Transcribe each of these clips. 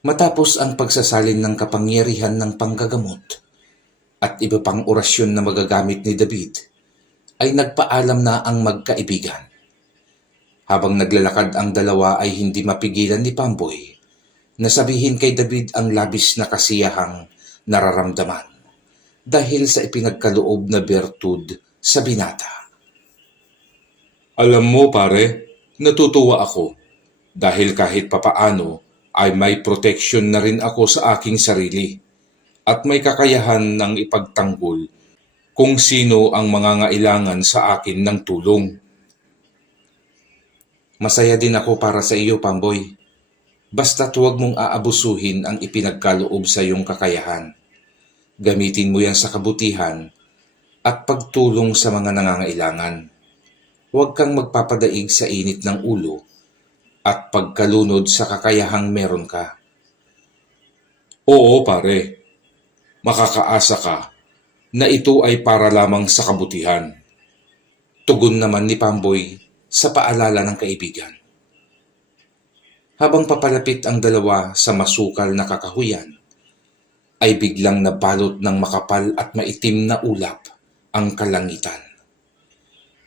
Matapos ang pagsasalin ng kapangyarihan ng panggagamot at iba pang orasyon na magagamit ni David, ay nagpaalam na ang magkaibigan. Habang naglalakad ang dalawa ay hindi mapigilan ni Pamboy na sabihin kay David ang labis na kasiyahang nararamdaman dahil sa ipinagkaloob na bertud sa binata. Alam mo pare, natutuwa ako dahil kahit papaano ay may protection na rin ako sa aking sarili at may kakayahan ng ipagtanggol kung sino ang mangangailangan sa akin ng tulong. Masaya din ako para sa iyo, Pamboy. Basta't huwag mong aabusuhin ang ipinagkaloob sa iyong kakayahan. Gamitin mo yan sa kabutihan at pagtulong sa mga nangangailangan. Huwag kang magpapadaig sa init ng ulo at pagkalunod sa kakayahang meron ka. Oo pare, makakaasa ka na ito ay para lamang sa kabutihan. Tugon naman ni Pamboy sa paalala ng kaibigan. Habang papalapit ang dalawa sa masukal na kakahuyan, ay biglang nabalot ng makapal at maitim na ulap ang kalangitan.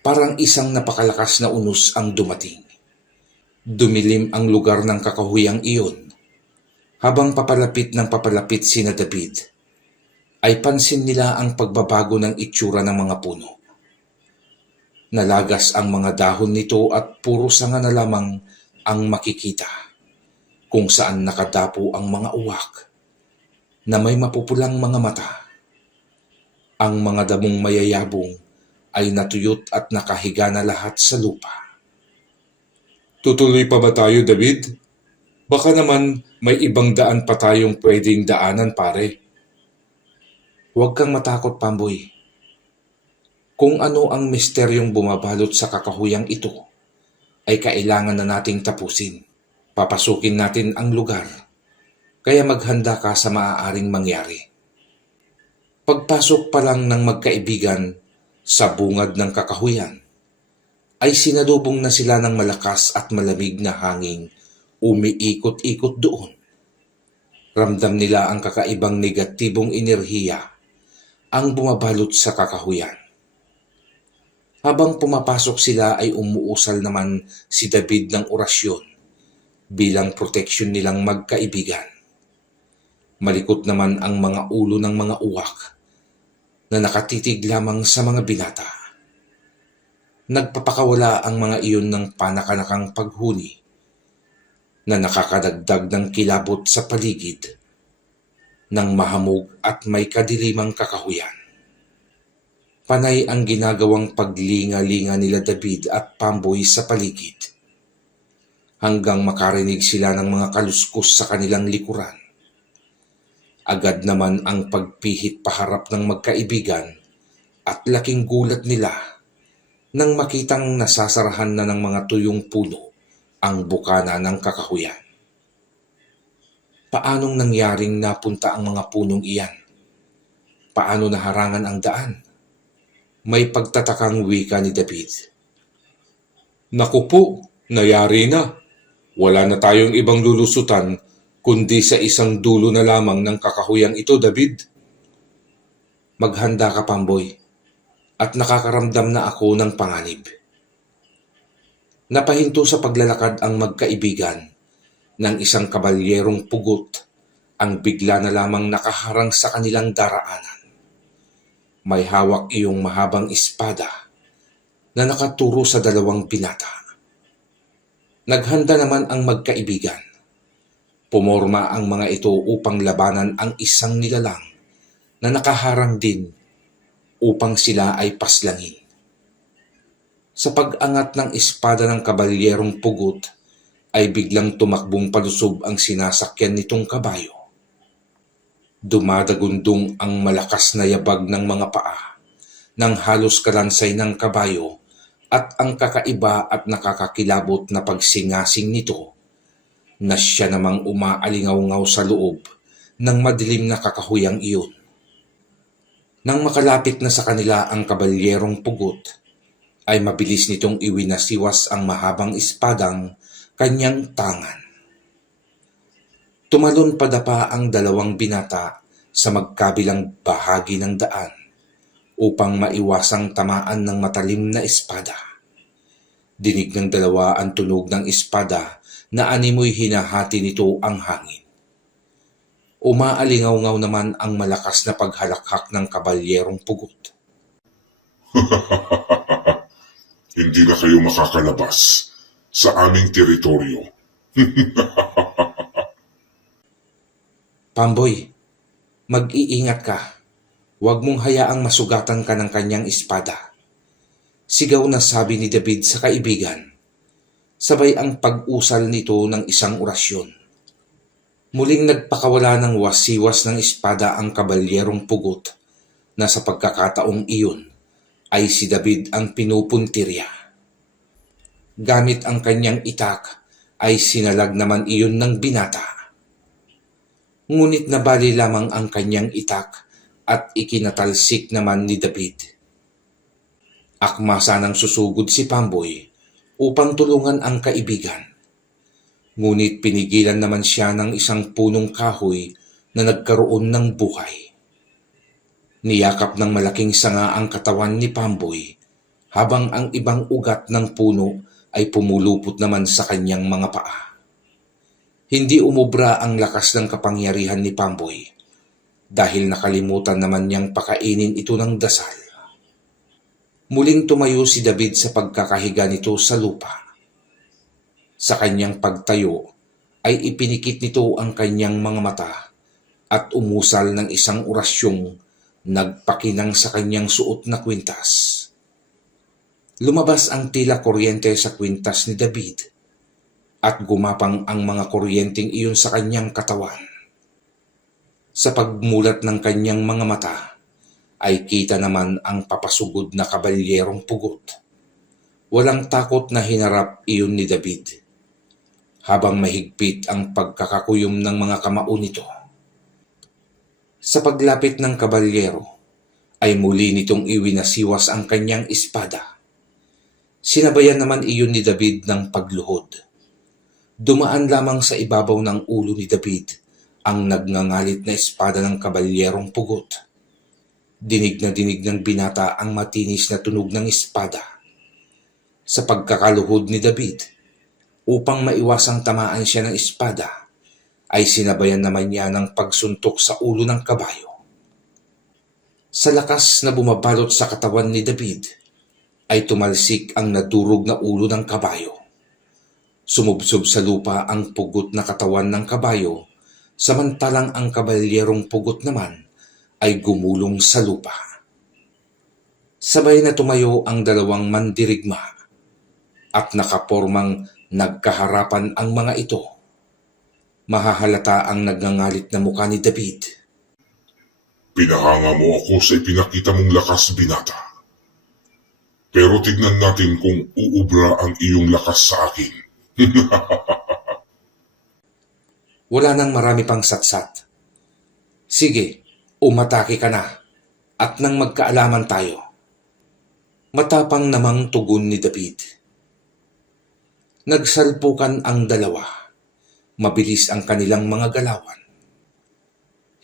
Parang isang napakalakas na unos ang dumating. Dumilim ang lugar ng kakahuyang iyon. Habang papalapit ng papalapit sina David, ay pansin nila ang pagbabago ng itsura ng mga puno. Nalagas ang mga dahon nito at puro sanga na lamang ang makikita, kung saan nakadapo ang mga uwak na may mapupulang mga mata. Ang mga damong mayayabong ay natuyot at nakahiga na lahat sa lupa. Tutuloy pa ba tayo David? Baka naman may ibang daan pa tayong pwedeng daanan pare. Huwag kang matakot, Pamboy. Kung ano ang misteryong bumabalot sa kakahuyang ito, ay kailangan na nating tapusin. Papasukin natin ang lugar, kaya maghanda ka sa maaaring mangyari. Pagpasok pa lang ng magkaibigan sa bungad ng kakahuyan, ay sinalubong na sila ng malakas at malamig na hanging umiikot-ikot doon. Ramdam nila ang kakaibang negatibong enerhiya ang bumabalot sa kakahuyan. Habang pumapasok sila ay umuusal naman si David ng orasyon bilang proteksyon nilang magkaibigan. Malikot naman ang mga ulo ng mga uwak na nakatitig lamang sa mga binata. Nagpapakawala ang mga iyon ng panakanakang paghuni na nakakadagdag ng kilabot sa paligid ng mahamog at may kadilimang kakahuyan. Panay ang ginagawang paglinga-linga nila David at Pamboy sa paligid hanggang makarinig sila ng mga kaluskos sa kanilang likuran. Agad naman ang pagpihit paharap ng magkaibigan at laking gulat nila nang makitang nasasarahan na ng mga tuyong puno ang bukana ng kakahuyan. Paanong nangyaring napunta ang mga punong iyan? Paano naharangan ang daan? May pagtatakang wika ni David. Naku po, nayari na. Wala na tayong ibang lulusutan kundi sa isang dulo na lamang ng kakahuyang ito, David. Maghanda ka, Pamboy, at nakakaramdam na ako ng panganib. Napahinto sa paglalakad ang magkaibigan ng isang kabalyerong pugot ang bigla na lamang nakaharang sa kanilang daraanan. May hawak iyong mahabang espada na nakaturo sa dalawang binata. Naghanda naman ang magkaibigan. Pumorma ang mga ito upang labanan ang isang nilalang na nakaharang din upang sila ay paslangin. Sa pag-angat ng espada ng kabalyerong pugot ay biglang tumakbong palusob ang sinasakyan nitong kabayo. Dumadagundong ang malakas na yabag ng mga paa ng halos kalansay ng kabayo at ang kakaiba at nakakakilabot na pagsingasing nito na siya namang umaalingaw-ngaw sa loob ng madilim na kakahuyang iyon. Nang makalapit na sa kanila ang kabalyerong pugot, ay mabilis nitong iwinasiwas ang mahabang espadang kanyang tangan. Tumalon padapa ang dalawang binata sa magkabilang bahagi ng daan upang maiwasang tamaan ng matalim na espada. Dinig ng dalawa ang tunog ng espada na animoy hinahati nito ang hangin. Umaalingaw-ngaw naman ang malakas na paghalakhak ng kabalyerong pugot. Hindi na kayo makakalabas sa aming teritoryo. Pamboy, mag-iingat ka. Huwag mong hayaang masugatan ka ng kanyang espada. Sigaw na sabi ni David sa kaibigan. Sabay ang pag-usal nito ng isang orasyon. Muling nagpakawala ng wasiwas ng espada ang kabalyerong pugot na sa pagkakataong iyon ay si David ang pinupuntirya. Gamit ang kanyang itak ay sinalag naman iyon ng binata. Ngunit nabali lamang ang kanyang itak at ikinatalsik naman ni David. Akma sanang susugod si Pamboy upang tulungan ang kaibigan. Ngunit pinigilan naman siya ng isang punong kahoy na nagkaroon ng buhay. Niyakap ng malaking sanga ang katawan ni Pamboy habang ang ibang ugat ng puno ay pumulupot naman sa kanyang mga paa. Hindi umubra ang lakas ng kapangyarihan ni Pamboy dahil nakalimutan naman niyang pakainin ito ng dasal. Muling tumayo si David sa pagkakahiga nito sa lupa. Sa kanyang pagtayo ay ipinikit nito ang kanyang mga mata at umusal ng isang orasyong nagpakinang sa kanyang suot na kwintas. Lumabas ang tila kuryente sa kwintas ni David at gumapang ang mga kuryenteng iyon sa kanyang katawan. Sa pagmulat ng kanyang mga mata, ay kita naman ang papasugod na kabalyerong pugot. Walang takot na hinarap iyon ni David, habang mahigpit ang pagkakakuyom ng mga kamao nito. Sa paglapit ng kabalyero, ay muli nitong iwinasiwas ang kanyang espada. Sinabayan naman iyon ni David ng pagluhod. Dumaan lamang sa ibabaw ng ulo ni David ang nagngangalit na espada ng kabalyerong pugot. Dinig na dinig ng binata ang matinis na tunog ng espada. Sa pagkakaluhod ni David, upang maiwasang tamaan siya ng espada, ay sinabayan naman niya ng pagsuntok sa ulo ng kabayo. Sa lakas na bumabalot sa katawan ni David, ay tumalsik ang nadurog na ulo ng kabayo. Sumubsob sa lupa ang pugot na katawan ng kabayo, samantalang ang kabalyerong pugot naman ay gumulong sa lupa. Sabay na tumayo ang dalawang mandirigma at nakapormang nagkaharapan ang mga ito. Mahahalata ang nagngangalit na mukha ni David. Pinahanga mo ako sa ipinakita mong lakas, binata. Pero tignan natin kung uubra ang iyong lakas sa akin. Wala nang marami pang satsat. Sige, umatake ka na at nang magkaalaman tayo. Matapang namang tugon ni David. Nagsalpukan ang dalawa. Mabilis ang kanilang mga galawan.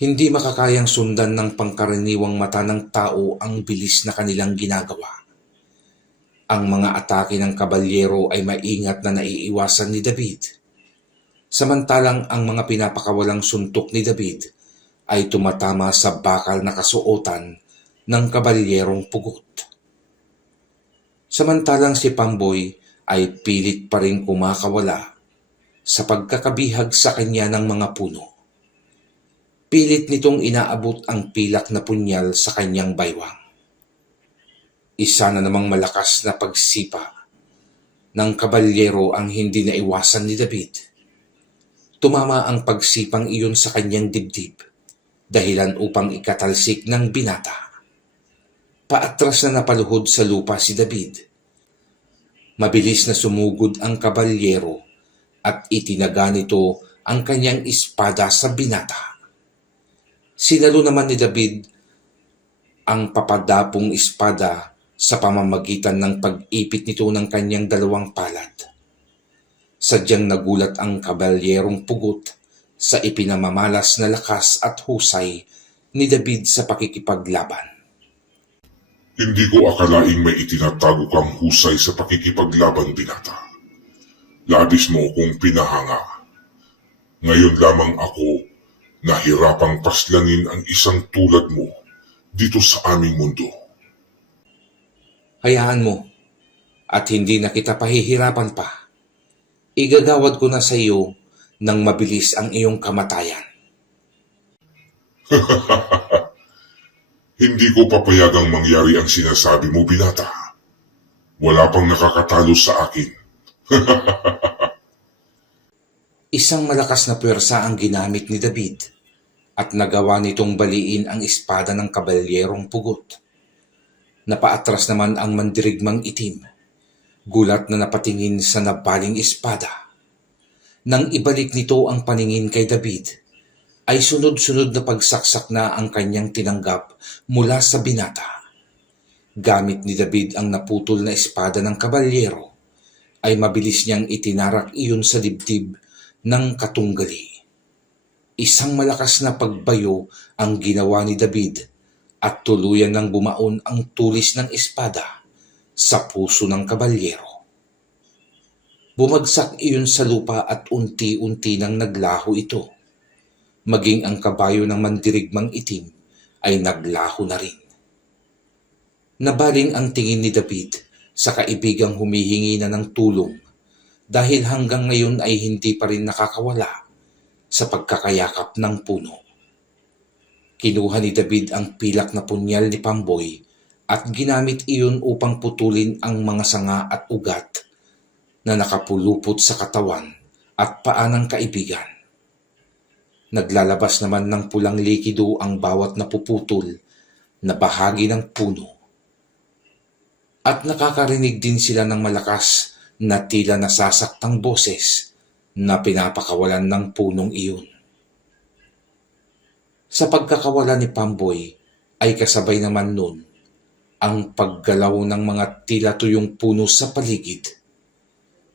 Hindi makakayang sundan ng pangkaraniwang mata ng tao ang bilis na kanilang ginagawa. Ang mga atake ng kabalyero ay maingat na naiiwasan ni David. Samantalang ang mga pinapakawalang suntok ni David ay tumatama sa bakal na kasuotan ng kabalyerong pugot. Samantalang si Pamboy ay pilit pa rin kumakawala sa pagkakabihag sa kanya ng mga puno. Pilit nitong inaabot ang pilak na punyal sa kanyang baywang. Isa na namang malakas na pagsipa ng kabalyero ang hindi naiwasan ni David. Tumama ang pagsipang iyon sa kanyang dibdib, dahilan upang ikatalsik ng binata. Paatras na napaluhod sa lupa si David. Mabilis na sumugod ang kabalyero at itinaga nito ang kanyang espada sa binata. Sinalo naman ni David ang papadapong espada sa pamamagitan ng pag-ipit nito ng kanyang dalawang palad. Sadyang nagulat ang kabalyerong pugot sa ipinamamalas na lakas at husay ni David sa pakikipaglaban. Hindi ko akalaing may itinatago kang husay sa pakikipaglaban, binata. Labis mo kong pinahanga. Ngayon lamang ako nahirapang paslanin ang isang tulad mo dito sa aming mundo. Hayaan mo, at hindi na kita pahihirapan pa. Igagawad ko na sa iyo nang mabilis ang iyong kamatayan. Hindi ko papayagang mangyari ang sinasabi mo, binata. Wala pang nakakatalo sa akin. Isang malakas na puwersa ang ginamit ni David at nagawa nitong baliin ang espada ng kabalyerong pugot. Napaatras naman ang mandirigmang itim, gulat na napatingin sa nabaling espada. Nang ibalik nito ang paningin kay David, ay sunod-sunod na pagsaksak na ang kanyang tinanggap mula sa binata. Gamit ni David ang naputol na espada ng kabalyero, ay mabilis niyang itinarak iyon sa dibdib ng katunggali. Isang malakas na pagbayo ang ginawa ni David at tuluyan ng bumaon ang tulis ng espada sa puso ng kabalyero. Bumagsak iyon sa lupa at unti-unti nang naglaho ito. Maging ang kabayo ng mandirigmang itim ay naglaho na rin. Nabaling ang tingin ni David sa kaibigang humihingi na ng tulong dahil hanggang ngayon ay hindi pa rin nakakawala sa pagkakayakap ng puno. Kinuha ni David ang pilak na punyal ni Pamboy at ginamit iyon upang putulin ang mga sanga at ugat na nakapulupot sa katawan at paa ng kaibigan. Naglalabas naman ng pulang likido ang bawat napuputol na bahagi ng puno. At nakakarinig din sila ng malakas na tila nasasaktang boses na pinapakawalan ng punong iyon. Sa pagkakawala ni Pamboy ay kasabay naman nun ang paggalaw ng mga tila tuyong puno sa paligid.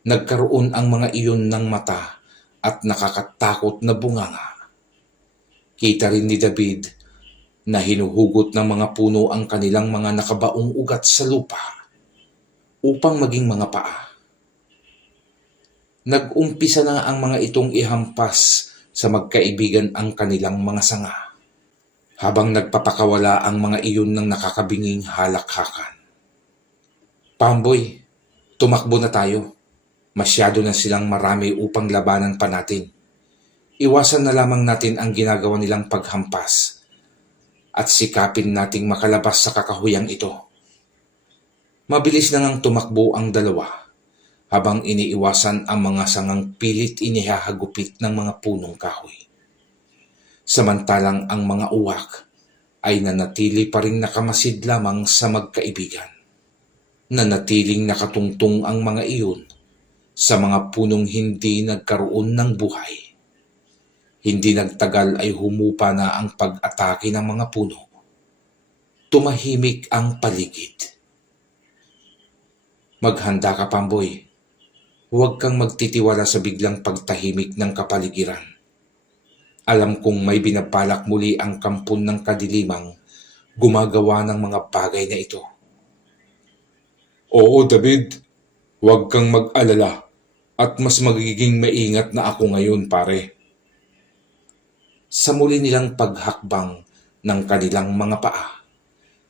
Nagkaroon ang mga iyon ng mata at nakakatakot na bunganga. Kita rin ni David na hinuhugot ng mga puno ang kanilang mga nakabaong ugat sa lupa upang maging mga paa. Nag-umpisa na ang mga itong ihampas sa magkaibigan ang kanilang mga sanga, habang nagpapakawala ang mga iyon ng nakakabinging halakhakan. Pamboy, tumakbo na tayo. Masyado na silang marami upang labanan pa natin. Iwasan na lamang natin ang ginagawa nilang paghampas at sikapin nating makalabas sa kakahuyang ito. Mabilis na ngang tumakbo ang dalawa habang iniiwasan ang mga sangang pilit inihahagupit ng mga punong kahoy. Samantalang ang mga uwak ay nanatili pa rin nakamasid lamang sa magkaibigan. Nanatiling nakatungtong ang mga iyon sa mga punong hindi nagkaroon ng buhay. Hindi nagtagal ay humupa na ang pag-atake ng mga puno. Tumahimik ang paligid. Maghanda ka, Pamboy. Huwag kang magtitiwala sa biglang pagtahimik ng kapaligiran. Alam kong may binabalak muli ang kampon ng kadilimang gumagawa ng mga bagay na ito. Oo, David. Huwag kang mag-alala at mas magiging maingat na ako ngayon, pare. Sa muli nilang paghakbang ng kanilang mga paa,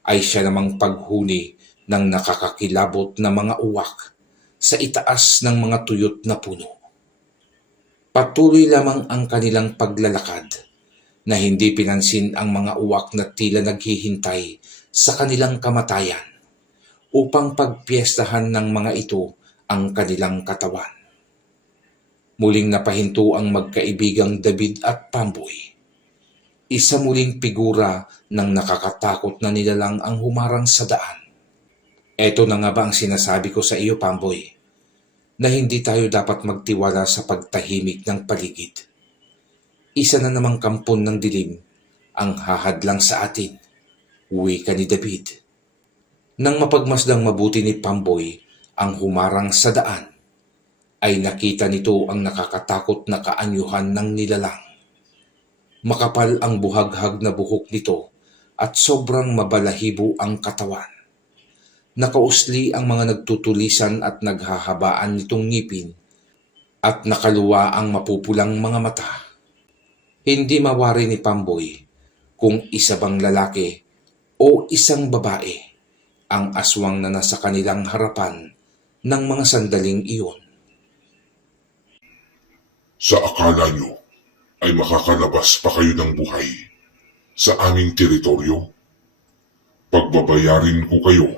ay siya namang paghuni ng nakakakilabot na mga uwak sa itaas ng mga tuyot na puno. Patuloy lamang ang kanilang paglalakad na hindi pinansin ang mga uwak na tila naghihintay sa kanilang kamatayan upang pagpiestahan ng mga ito ang kanilang katawan. Muling napahinto ang magkaibigang David at Pamboy. Isa muling figura ng nakakatakot na nilalang ang humarang sa daan. Eto na nga ba ang sinasabi ko sa iyo, Pamboy, na hindi tayo dapat magtiwala sa pagtahimik ng paligid. Isa na namang kampon ng dilim ang hahadlang sa atin, wika ni David. Nang mapagmasdang mabuti ni Pamboy ang humarang sa daan, ay nakita nito ang nakakatakot na kaanyuhan ng nilalang. Makapal ang buhaghag na buhok nito at sobrang mabalahibo ang katawan. Nakausli ang mga nagtutulisan at naghahabaan nitong ngipin at nakaluwa ang mapupulang mga mata. Hindi mawari ni Pamboy kung isa bang lalaki o isang babae ang aswang na nasa kanilang harapan ng mga sandaling iyon. Sa akala nyo ay makakalabas pa kayo ng buhay sa aming teritoryo? Pagbabayarin ko kayo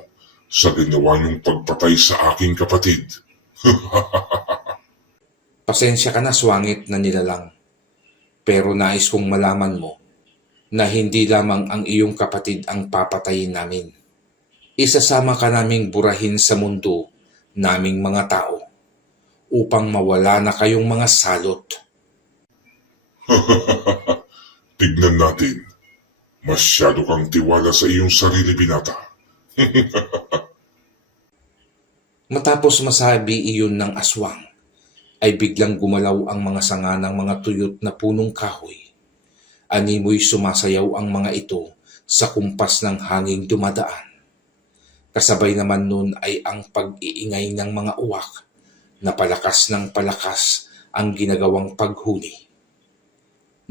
sa ginawa nyong pagpatay sa aking kapatid. Pasensya ka na, swangit na nilalang. Pero nais kong malaman mo na hindi lamang ang iyong kapatid ang papatayin namin. Isasama ka naming burahin sa mundo naming mga tao upang mawala na kayong mga salot. Tignan natin. Masyado kang tiwala sa iyong sarili, binata. Matapos masabi iyon ng aswang, ay biglang gumalaw ang mga sanga ng mga tuyot na punong kahoy. Animoy sumasayaw ang mga ito sa kumpas ng hanging dumadaan. Kasabay naman nun ay ang pag-iingay ng mga uwak na palakas ng palakas ang ginagawang paghuli.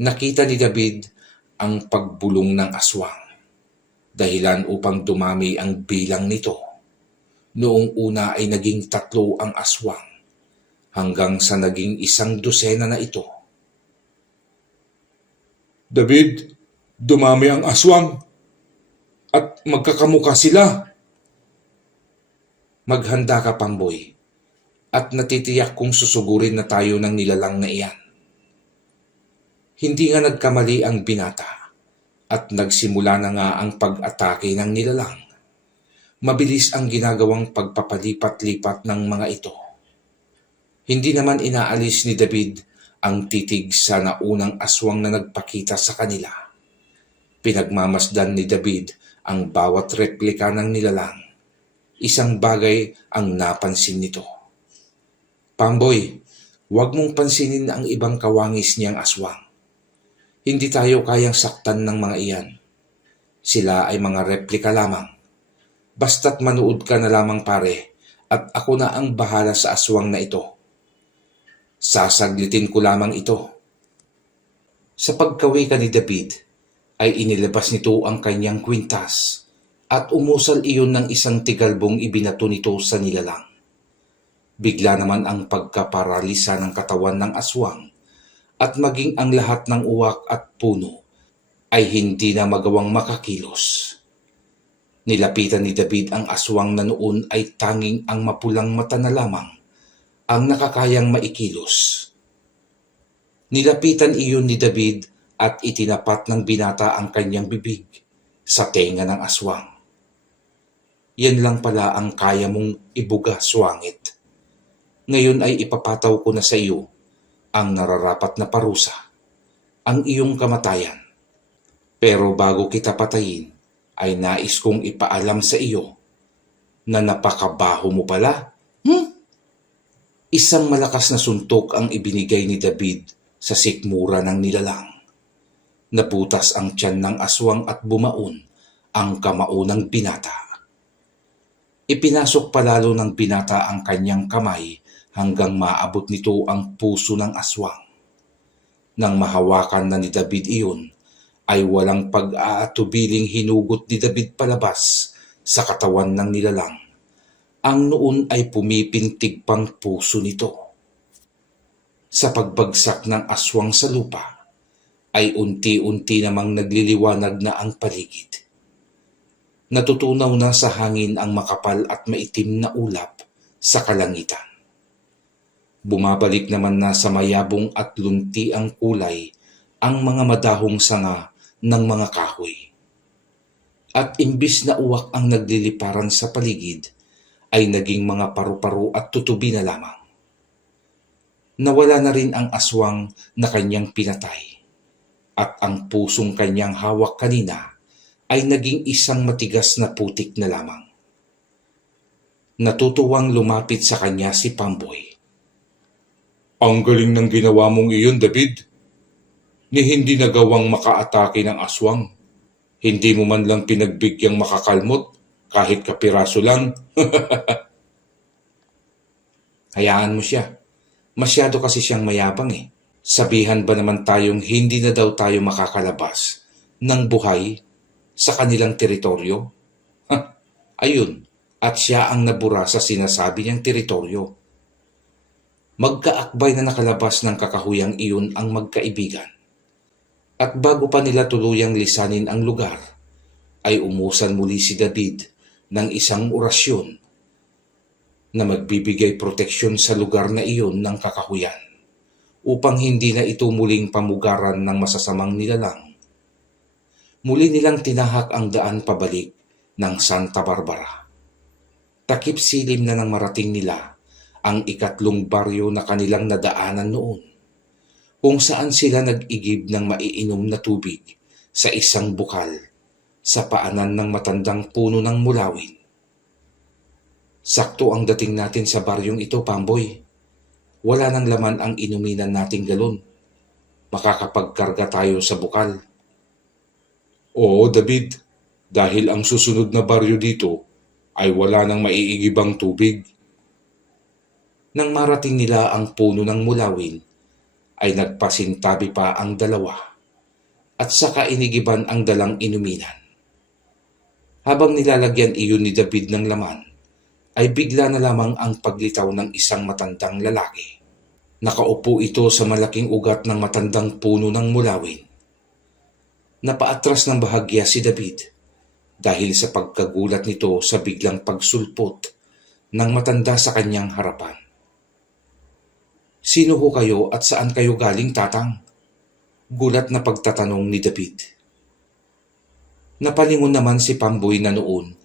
Nakita ni David ang pagbulong ng aswang, dahilan upang dumami ang bilang nito. Noong una ay naging 3 ang aswang, hanggang sa naging 100 na ito. David, dumami ang aswang at magkakamuka sila. Maghanda ka, Pamboy, at natitiyak kong susugurin na tayo ng nilalang na iyan. Hindi nga nagkamali ang binata at nagsimula na nga ang pag-atake ng nilalang. Mabilis ang ginagawang pagpapalipat-lipat ng mga ito. Hindi naman inaalis ni David ang titig sa naunang aswang na nagpakita sa kanila. Pinagmamasdan ni David ang bawat replika ng nilalang. Isang bagay ang napansin nito. Pamboy, huwag mong pansinin ang ibang kawangis niyang aswang. Hindi tayo kayang saktan ng mga iyan. Sila ay mga replika lamang. Basta't manood ka na lamang, pare, at ako na ang bahala sa aswang na ito. Sasaglitin ko lamang ito. Sa pagkawika ni David, ay inilabas nito ang kanyang kwintas at umusal iyon ng isang tigalbong ibinato nito sa nilalang. Bigla naman ang pagkaparalisa ng katawan ng aswang at maging ang lahat ng uwak at puno ay hindi na magawang makakilos. Nilapitan ni David ang aswang na noon ay tanging ang mapulang mata na lamang ang nakakayang maikilos. Nilapitan iyon ni David at itinapat ng binata ang kanyang bibig sa tenga ng aswang. Yan lang pala ang kaya mong ibuga, swangit. Ngayon ay ipapataw ko na sa iyo ang nararapat na parusa, ang iyong kamatayan. Pero bago kita patayin, ay nais kong ipaalam sa iyo na napakabaho mo pala. Isang malakas na suntok ang ibinigay ni David sa sikmura ng nilalang. Nabutas ang tiyan ng aswang at bumaon ang kamao ng binata. Ipinasok palalo ng binata ang kanyang kamay hanggang maabot nito ang puso ng aswang. Nang mahawakan na ni David iyon, ay walang pag-aatubiling hinugot ni David palabas sa katawan ng nilalang. Ang noon ay pumipintig pang puso nito. Sa pagbagsak ng aswang sa lupa, ay unti-unti namang nagliliwanag na ang paligid. Natutunaw na sa hangin ang makapal at maitim na ulap sa kalangitan. Bumabalik naman na sa mayabong at lunti ang kulay ang mga madahong sanga ng mga kahoy. At imbis na uwak ang nagliliparan sa paligid, ay naging mga paru-paro at tutubi na lamang. Nawala na rin ang aswang na kanyang pinatay, at ang pusong kanyang hawak kanina ay naging isang matigas na putik na lamang. Natutuwang lumapit sa kanya si Pamboy. Ang galing ng ginawa mong iyon, David. ni hindi nagawang makaatake ng aswang. Hindi mo man lang pinagbigyang makakalmot kahit kapiraso lang. Hayaan mo siya. Masyado kasi siyang mayabang eh. Sabihan ba naman tayong hindi na daw tayo makakalabas ng buhay sa kanilang teritoryo? Ayun, at siya ang nabura sa sinasabi niyang teritoryo. Magkaakbay na nakalabas ng kakahuyang iyon ang magkaibigan. At bago pa nila tuluyang lisanin ang lugar, ay umusan muli si David ng isang orasyon na magbibigay proteksyon sa lugar na iyon ng kakahuyan upang hindi na ito muling pamugaran ng masasamang nilalang. Muli nilang tinahak ang daan pabalik ng Santa Barbara. Takip silim na nang marating nila ang ikatlong baryo na kanilang nadaanan noon, kung saan sila nag-igib ng maiinom na tubig sa isang bukal sa paanan ng matandang puno ng mulawin. Sakto ang dating natin sa baryong ito, Pamboy. Wala nang laman ang inuminan nating galon. Makakapagkarga tayo sa bukal. Oo, David, dahil ang susunod na baryo dito ay wala nang maiigibang tubig. Nang marating nila ang puno ng mulawin, ay nagpasintabi pa ang dalawa at saka inigiban ang dalang inuminan. Habang nilalagyan iyon ni David ng laman, ay bigla na lamang ang paglitaw ng isang matandang lalaki. Nakaupo ito sa malaking ugat ng matandang puno ng mulawin. Napaatras ng bahagya si David dahil sa pagkagulat nito sa biglang pagsulpot ng matanda sa kanyang harapan. "Sino ho kayo at saan kayo galing, tatang?" Gulat na pagtatanong ni David. Napalingon naman si Pamboy na noon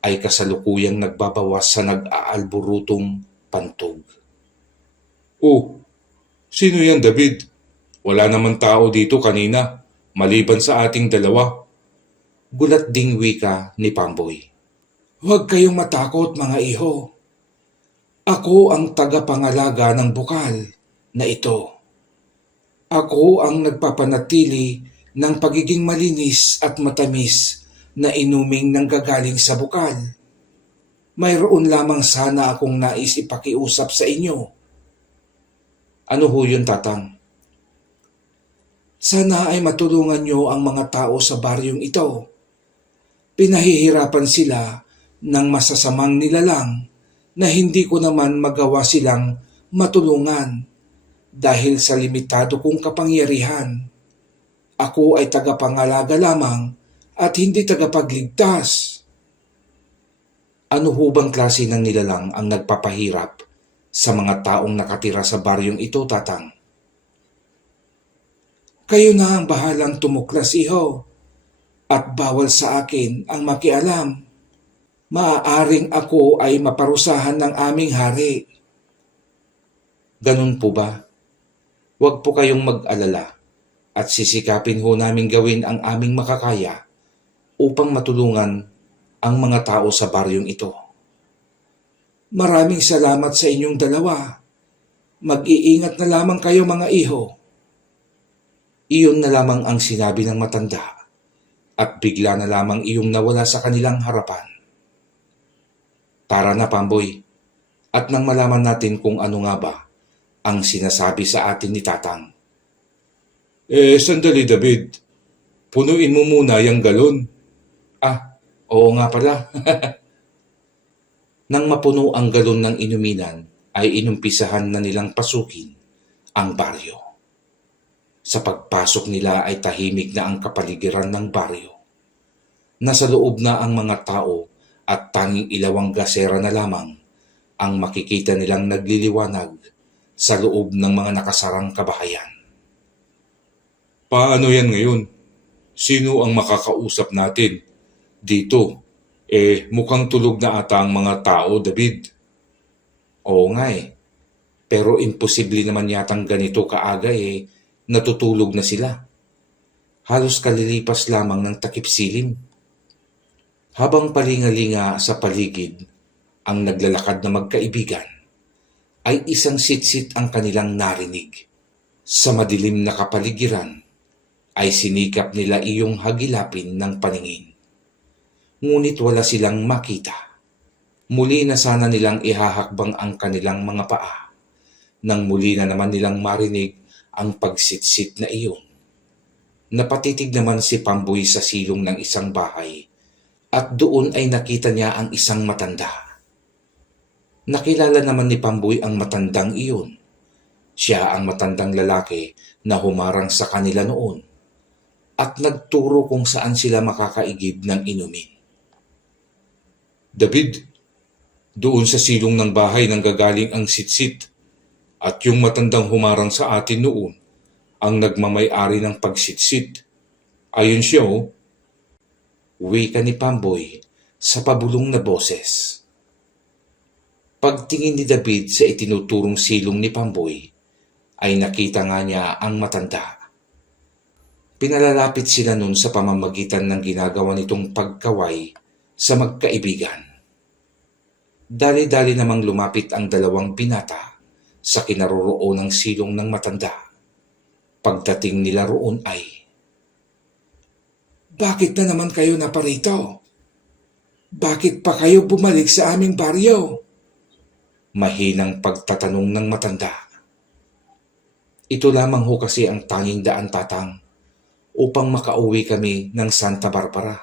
ay kasalukuyang nagbabawas sa nag-aalburutong pantog. Oh, sino yan, David? Wala naman tao dito kanina, maliban sa ating dalawa. Gulat ding wika ni Pamboy. "Huwag kayong matakot, mga iho. Ako ang tagapangalaga ng bukal na ito. Ako ang nagpapanatili ng pagiging malinis at matamis na inuming nanggagaling sa bukal. Mayroon lamang sana akong nais ipakiusap sa inyo." "Ano ho yun, tatang?" "Sana ay matulungan nyo ang mga tao sa baryong ito. Pinahihirapan sila ng masasamang nilalang na hindi ko naman magawa silang matulungan dahil sa limitado kong kapangyarihan. Ako ay tagapangalaga lamang at hindi tagapagligtas." "Ano ho bang klase ng nilalang ang nagpapahirap sa mga taong nakatira sa baryong ito, tatang?" "Kayo na ang bahalang tumuklas, iho, at bawal sa akin ang makialam. Maaaring ako ay maparusahan ng aming hari." "Ganun po ba? Huwag po kayong mag-alala at sisikapin ho namin gawin ang aming makakaya upang matulungan ang mga tao sa baryong ito." "Maraming salamat sa inyong dalawa. Mag-iingat na lamang kayo, mga iho." Iyon na lamang ang sinabi ng matanda at bigla na lamang iyong nawala sa kanilang harapan. "Tara na, Pamboy, at nang malaman natin kung ano nga ba ang sinasabi sa atin ni tatang." Sandali, David. Punuin mo muna yung galon. "Ah, oo nga pala." Nang mapuno ang galon ng inuminan, ay inumpisahan na nilang pasukin ang baryo. Sa pagpasok nila ay tahimik na ang kapaligiran ng baryo. Nasa loob na ang mga tao at tanging ilawang gasera na lamang ang makikita nilang nagliliwanag sa loob ng mga nakasarang kabahayan. Paano yan ngayon? Sino ang makakausap natin? Dito, mukhang tulog na ata ang mga tao, David. Oo nga eh. Pero imposible naman yatang ganito kaaga natutulog na sila. Halos kalilipas lamang ng takip silim. Habang palingalinga sa paligid ang naglalakad na magkaibigan, ay isang sitsit ang kanilang narinig. Sa madilim na kapaligiran ay sinikap nila iyong hagilapin ng paningin. Ngunit wala silang makita. Muli na sana nilang ihahakbang ang kanilang mga paa nang muli na naman nilang marinig ang pagsitsit na iyon. Napatitig naman si Pamboy sa silong ng isang bahay at doon ay nakita niya ang isang matanda. Nakilala naman ni Pamboy ang matandang iyon. Siya ang matandang lalaki na humarang sa kanila noon at nagturo kung saan sila makakaigib ng inumin. David, doon sa silong ng bahay nanggagaling ang sitsit at yung matandang humarang sa atin noon ang nagmamay-ari ng pagsitsit. Ayun siya oh. Wika ni Pamboy sa pabulong na boses. Pagtingin ni David sa itinuturong silong ni Pamboy, ay nakita nga niya ang matanda. Pinalalapit sila nun sa pamamagitan ng ginagawa nitong pagkaway sa magkaibigan. Dali-dali namang lumapit ang dalawang binata sa kinaroroonan ng silong ng matanda. Pagdating nila roon ay, "Bakit na naman kayo naparito? Bakit pa kayo bumalik sa aming baryo?" Mahinang pagtatanong ng matanda. "Ito lamang ho kasi ang tanging daan, tatang, upang makauwi kami ng Santa Barbara.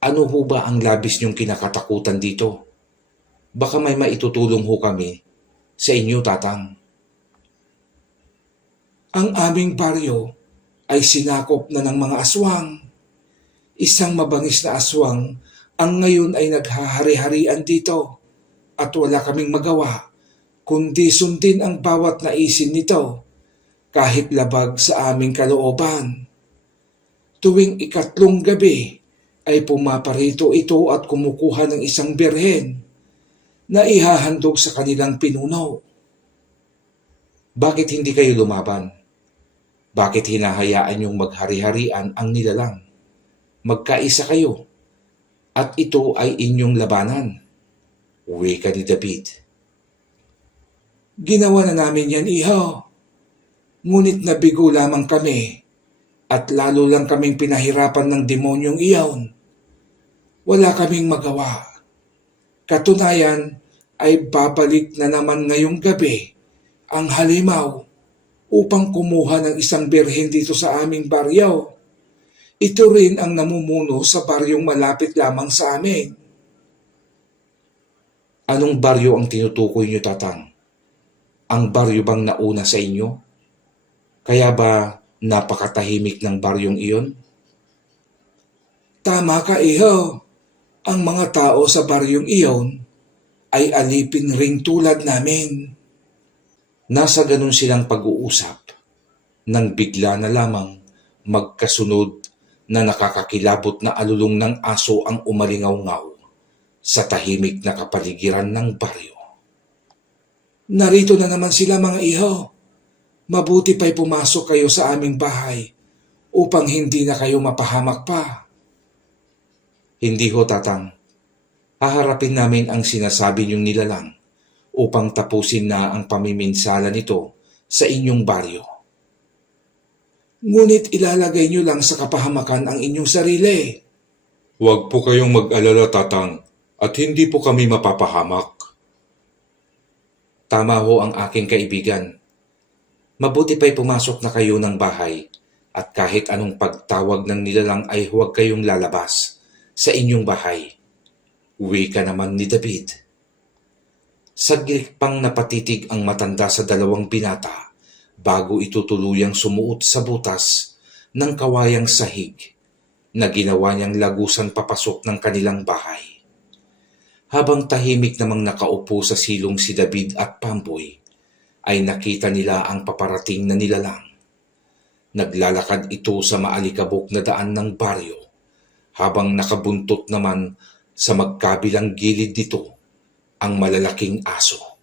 Ano ho ba ang labis niyong kinakatakutan dito? Baka may maitutulong ho kami sa inyo, tatang." "Ang aming baryo ay sinakop na ng mga aswang. Isang mabangis na aswang ang ngayon ay naghahari-harian dito at wala kaming magawa kundi sundin ang bawat naisin nito kahit labag sa aming kalooban. Tuwing ikatlong gabi ay pumaparito ito at kumukuha ng isang birhen na ihahandog sa kanilang pinuno." "Bakit hindi kayo lumaban? Bakit hinahayaan yung maghari-harian ang nilalang? Magkaisa kayo at ito ay inyong labanan," wika ni David. "Ginawa na namin yan, iho. Ngunit nabigo lamang kami at lalo lang kaming pinahirapan ng demonyong iyon. Wala kaming magawa. Katunayan ay babalik na naman ngayong gabi ang halimaw upang kumuha ng isang birhen dito sa aming baryo. Ito rin ang namumuno sa baryong malapit lamang sa amin." "Anong baryo ang tinutukoy niyo, tatang? Ang baryo bang nauna sa inyo? Kaya ba napakatahimik ng baryong iyon?" "Tama ka, iho. Ang mga tao sa baryong iyon ay alipin ring tulad namin." Nasa ganun silang pag-uusap nang bigla na lamang magkasunod na nakakakilabot na alulong ng aso ang umalingaw-ngaw sa tahimik na kapaligiran ng baryo. "Narito na naman sila, mga iho. Mabuti pa'y pumasok kayo sa aming bahay upang hindi na kayo mapahamak pa." "Hindi ho, tatang. Haharapin namin ang sinasabi niyong nilalang upang tapusin na ang pamiminsala nito sa inyong baryo." "Ngunit ilalagay niyo lang sa kapahamakan ang inyong sarili." Huwag po kayong mag-alala, tatang, at hindi po kami mapapahamak. "Tama ho ang aking kaibigan. Mabuti pa'y pumasok na kayo ng bahay at kahit anong pagtawag ng nilalang ay huwag kayong lalabas sa inyong bahay," wika naman ni David. Saglit pang napatitig ang matanda sa dalawang binata bago ito tuluyang sumuot sa butas ng kawayang sahig na ginawa niyang lagusan papasok ng kanilang bahay. Habang tahimik namang nakaupo sa silong si David at Pamboy, ay nakita nila ang paparating na nilalang. Naglalakad ito sa maalikabok na daan ng baryo, habang nakabuntot naman sa magkabilang gilid dito ang malalaking aso.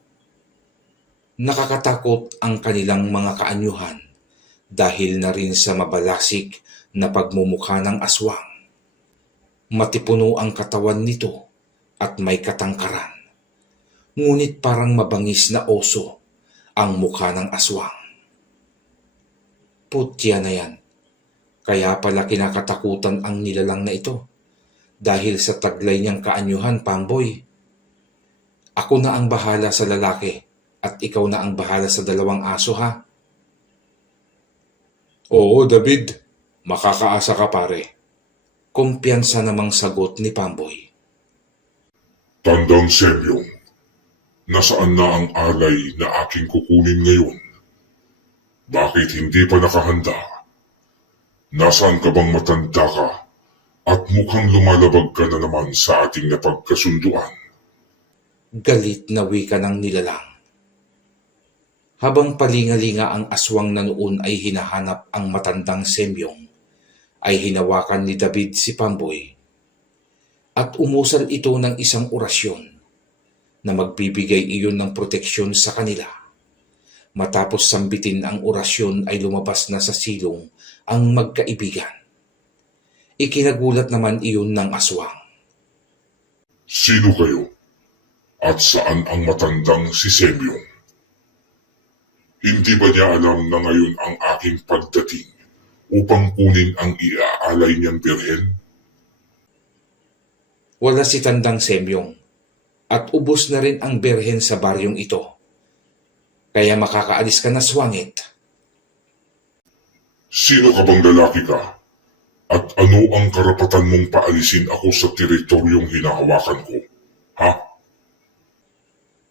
Nakakatakot ang kanilang mga kaanyuhan dahil na rin sa mabalasik na pagmumukha ng aswang. Matipuno ang katawan nito at may katangkaran, ngunit parang mabangis na oso ang mukha ng aswang. "Putya na yan. Kaya pala kinakatakutan ang nilalang na ito dahil sa taglay niyang kaanyuhan, Pamboy. Ako na ang bahala sa lalaki at ikaw na ang bahala sa dalawang aso, ha? Oo, David. Makakaasa ka, pare. Kumpiyansa namang sagot ni Pamboy. Tandang Semyong, nasaan na ang alay na aking kukunin ngayon? Bakit hindi pa nakahanda? Nasaan ka bang matanda ka at mukhang lumalabag ka na naman sa ating napagkasunduan? Galit na wika ng nilalang. Habang palingalinga ang aswang na noon ay hinahanap ang matandang Semyong, ay hinawakan ni David si Pamboy at umusal ito ng isang orasyon na magbibigay iyon ng proteksyon sa kanila. Matapos sambitin ang orasyon ay lumabas na sa silong ang magkaibigan. Ikinagulat naman iyon ng aswang. Sino kayo? At saan ang matandang si Semyong? Hindi ba niya alam na ngayon ang aking pagdating upang kunin ang iaalay niyang birhen? Wala si Tandang Semyong at ubos na rin ang birhen sa baryong ito. Kaya makakaalis ka na, swangit. Sino ka bang lalaki ka? At ano ang karapatan mong paalisin ako sa teritoryong hinahawakan ko? Ha?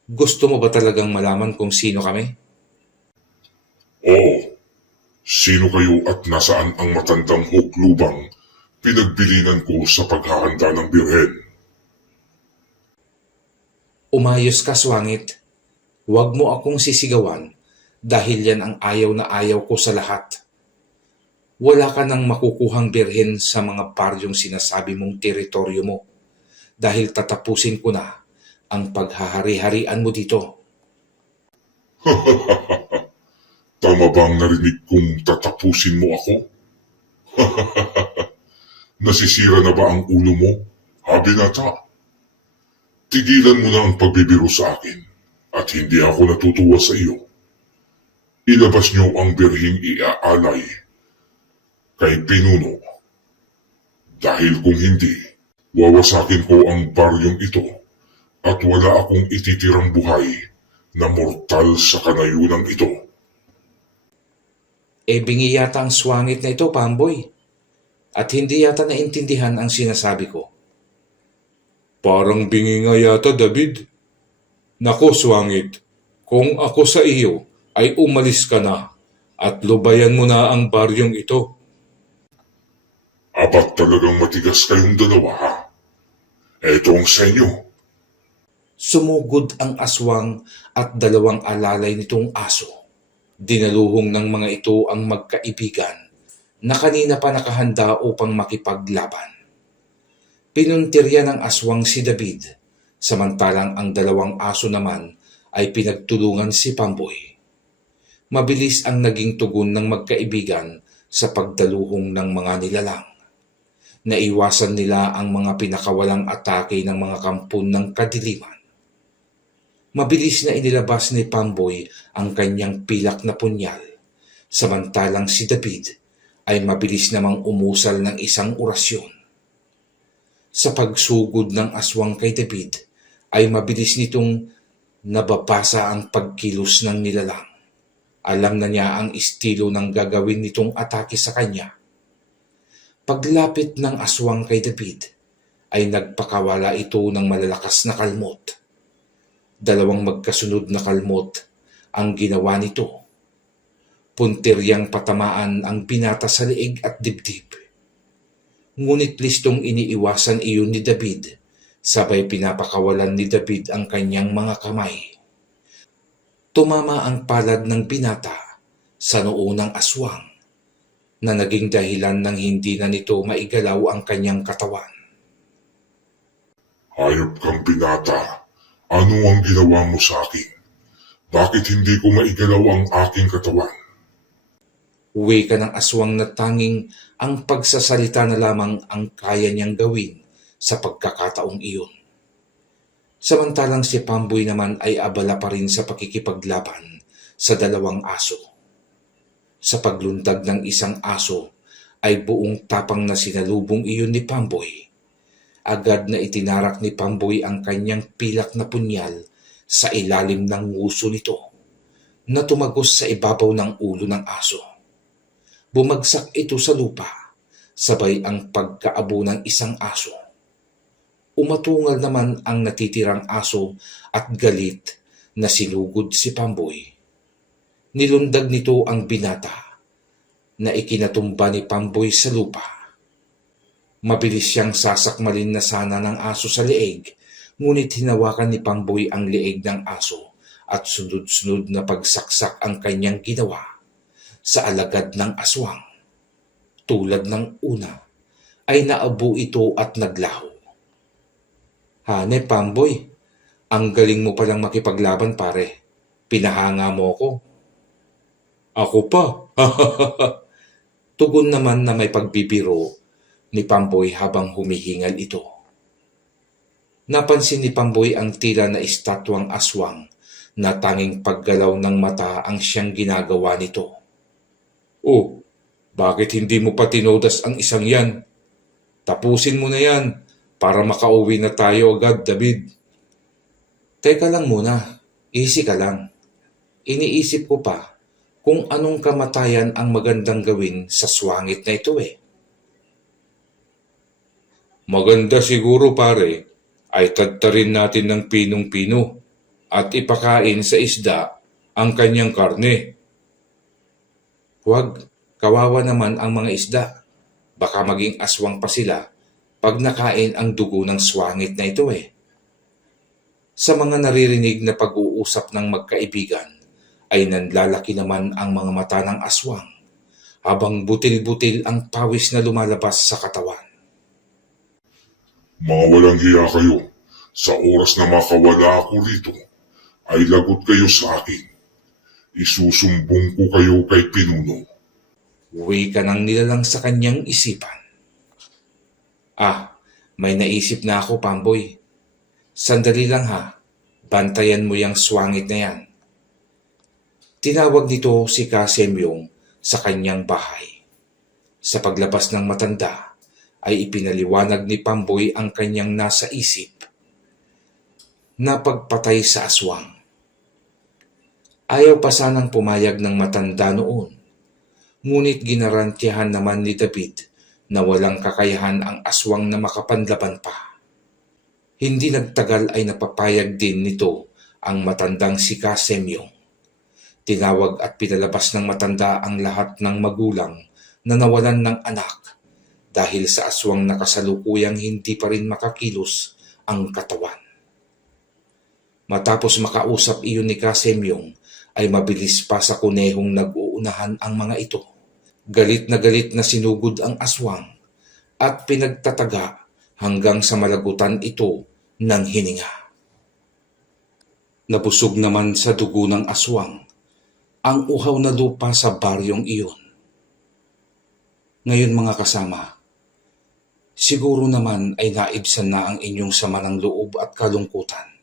Gusto mo ba talagang malaman kung sino kami? Oo. Sino kayo at nasaan ang matandang huklubang pinagbilinan ko sa paghahanda ng birhen? Umayos ka, swangit. Huwag mo akong sisigawan dahil yan ang ayaw na ayaw ko sa lahat. Wala ka nang makukuhang birhen sa mga paryong sinasabi mong teritoryo mo dahil tatapusin ko na ang paghahari-harian mo dito. Tama bang narinig kong tatapusin mo ako? Nasisira na ba ang ulo mo, ha binata? Tigilan mo na ang pagbibiro sa akin at hindi ako natutuwa sa iyo. Ilabas niyo ang birhing iaalay kay Pinuno. Dahil kung hindi, wawasakin ko ang baryong ito at wala akong ititirang buhay na mortal sa kanayunan ito. Bingi yata ang swangit na ito, Pamboy. At hindi yata naintindihan ang sinasabi ko. Parang bingi nga yata, David. Nako, swangit. Kung ako sa iyo, ay umalis ka na at lubayan mo na ang baryong ito. Abat talagang matigas kayong dalawa, ha? Eto ang sa inyo. Sumugod ang aswang at dalawang alalay nitong aso. Dinaluhong ng mga ito ang magkaibigan na kanina pa nakahanda upang makipaglaban. Pinuntirya ng aswang si David, samantalang ang dalawang aso naman ay pinagtulungan si Pamboy. Mabilis ang naging tugon ng magkaibigan sa pagdaluhong ng mga nilalang. Naiwasan nila ang mga pinakawalang atake ng mga kampon ng kadiliman. Mabilis na inilabas ni Pamboy ang kanyang pilak na punyal, samantalang si David ay mabilis namang umusal ng isang orasyon. Sa pagsugod ng aswang kay David, ay mabilis nitong nababasa ang pagkilos ng nilalang. Alam na niya ang estilo ng gagawin nitong atake sa kanya. Paglapit ng aswang kay David, ay nagpakawala ito ng malalakas na kalmot. Dalawang magkasunod na kalmot ang ginawa nito. Puntiryang patamaan ang binata sa leeg at dibdib. Ngunit listong iniiwasan iyon ni David, sabay pinapakawalan ni David ang kanyang mga kamay. Tumama ang palad ng binata sa noo ng aswang, na naging dahilan ng hindi na nito maigalaw ang kanyang katawan. Hayop kang binata. Ano ang ginawa mo sa akin? Bakit hindi ko maigalaw ang aking katawan? Wika ng aswang na tanging ang pagsasalita na lamang ang kaya niyang gawin sa pagkakataong iyon. Samantalang si Pamboy naman ay abala pa rin sa pakikipaglaban sa dalawang aso. Sa paglundag ng isang aso ay buong tapang na sinalubong iyon ni Pamboy. Agad na itinarak ni Pamboy ang kanyang pilak na punyal sa ilalim ng nguso nito na tumagos sa ibabaw ng ulo ng aso. Bumagsak ito sa lupa, sabay ang pagkaabo ng isang aso. Umatungal naman ang natitirang aso at galit na sinugod si Pamboy. Nilundag nito ang binata na ikinatumba ni Pamboy sa lupa. Mabilis siyang sasakmalin na sana ng aso sa leeg, ngunit hinawakan ni Pamboy ang leeg ng aso at sunod-sunod na pagsaksak ang kanyang ginawa sa alagad ng aswang. Tulad ng una, ay naabo ito at naglaho. Hane, Pamboy, ang galing mo palang makipaglaban, pare. Pinahanga mo ko. Ako pa. Tugon naman na may pagbibiro ni Pamboy habang humihingal ito. Napansin ni Pamboy ang tila na estatwang aswang na tanging paggalaw ng mata ang siyang ginagawa nito. Oh, bakit hindi mo pa tinodas ang isang yan? Tapusin mo na yan para makauwi na tayo agad, David. Teka lang muna, easy ka lang. Iniisip ko pa kung anong kamatayan ang magandang gawin sa swangit na ito eh. Maganda siguro pare ay tadtarin natin ng pinong-pino at ipakain sa isda ang kanyang karne. Huwag, kawawa naman ang mga isda. Baka maging aswang pa sila pag nakain ang dugo ng swangit na ito eh. Sa mga naririnig na pag-uusap ng magkaibigan, ay nanlalaki naman ang mga mata ng aswang habang butil-butil ang pawis na lumalabas sa katawan. Mga walang hiya kayo, sa oras na makawala ako rito, ay lagot kayo sa akin. Isusumbong ko kayo kay Pinuno. Uwi ka nang nilalang sa kanyang isipan. May naisip na ako, Pamboy. Sandali lang ha, bantayan mo yung swangit na yan. Tinawag nito si Kasemyong sa kanyang bahay. Sa paglabas ng matanda, ay ipinaliwanag ni Pamboy ang kanyang nasa isip na pagpatay sa aswang. Ayaw pa sanang pumayag ng matanda noon, ngunit ginarantyahan naman ni David na walang kakayahan ang aswang na makapanlaban pa. Hindi nagtagal ay napapayag din nito ang matandang si Kasemyong. Tinawag at pinalabas ng matanda ang lahat ng magulang na nawalan ng anak dahil sa aswang na kasalukuyang hindi pa rin makakilos ang katawan. Matapos makausap iyon ni Kasemyong, ay mabilis pa sa kunehong nag-uunahan ang mga ito. Galit na sinugod ang aswang at pinagtataga hanggang sa malagutan ito ng hininga. Nabusog naman sa dugo ng aswang ang uhaw na lupa sa baryong iyon. Ngayon mga kasama, siguro naman ay naibsan na ang inyong sama ng loob at kalungkutan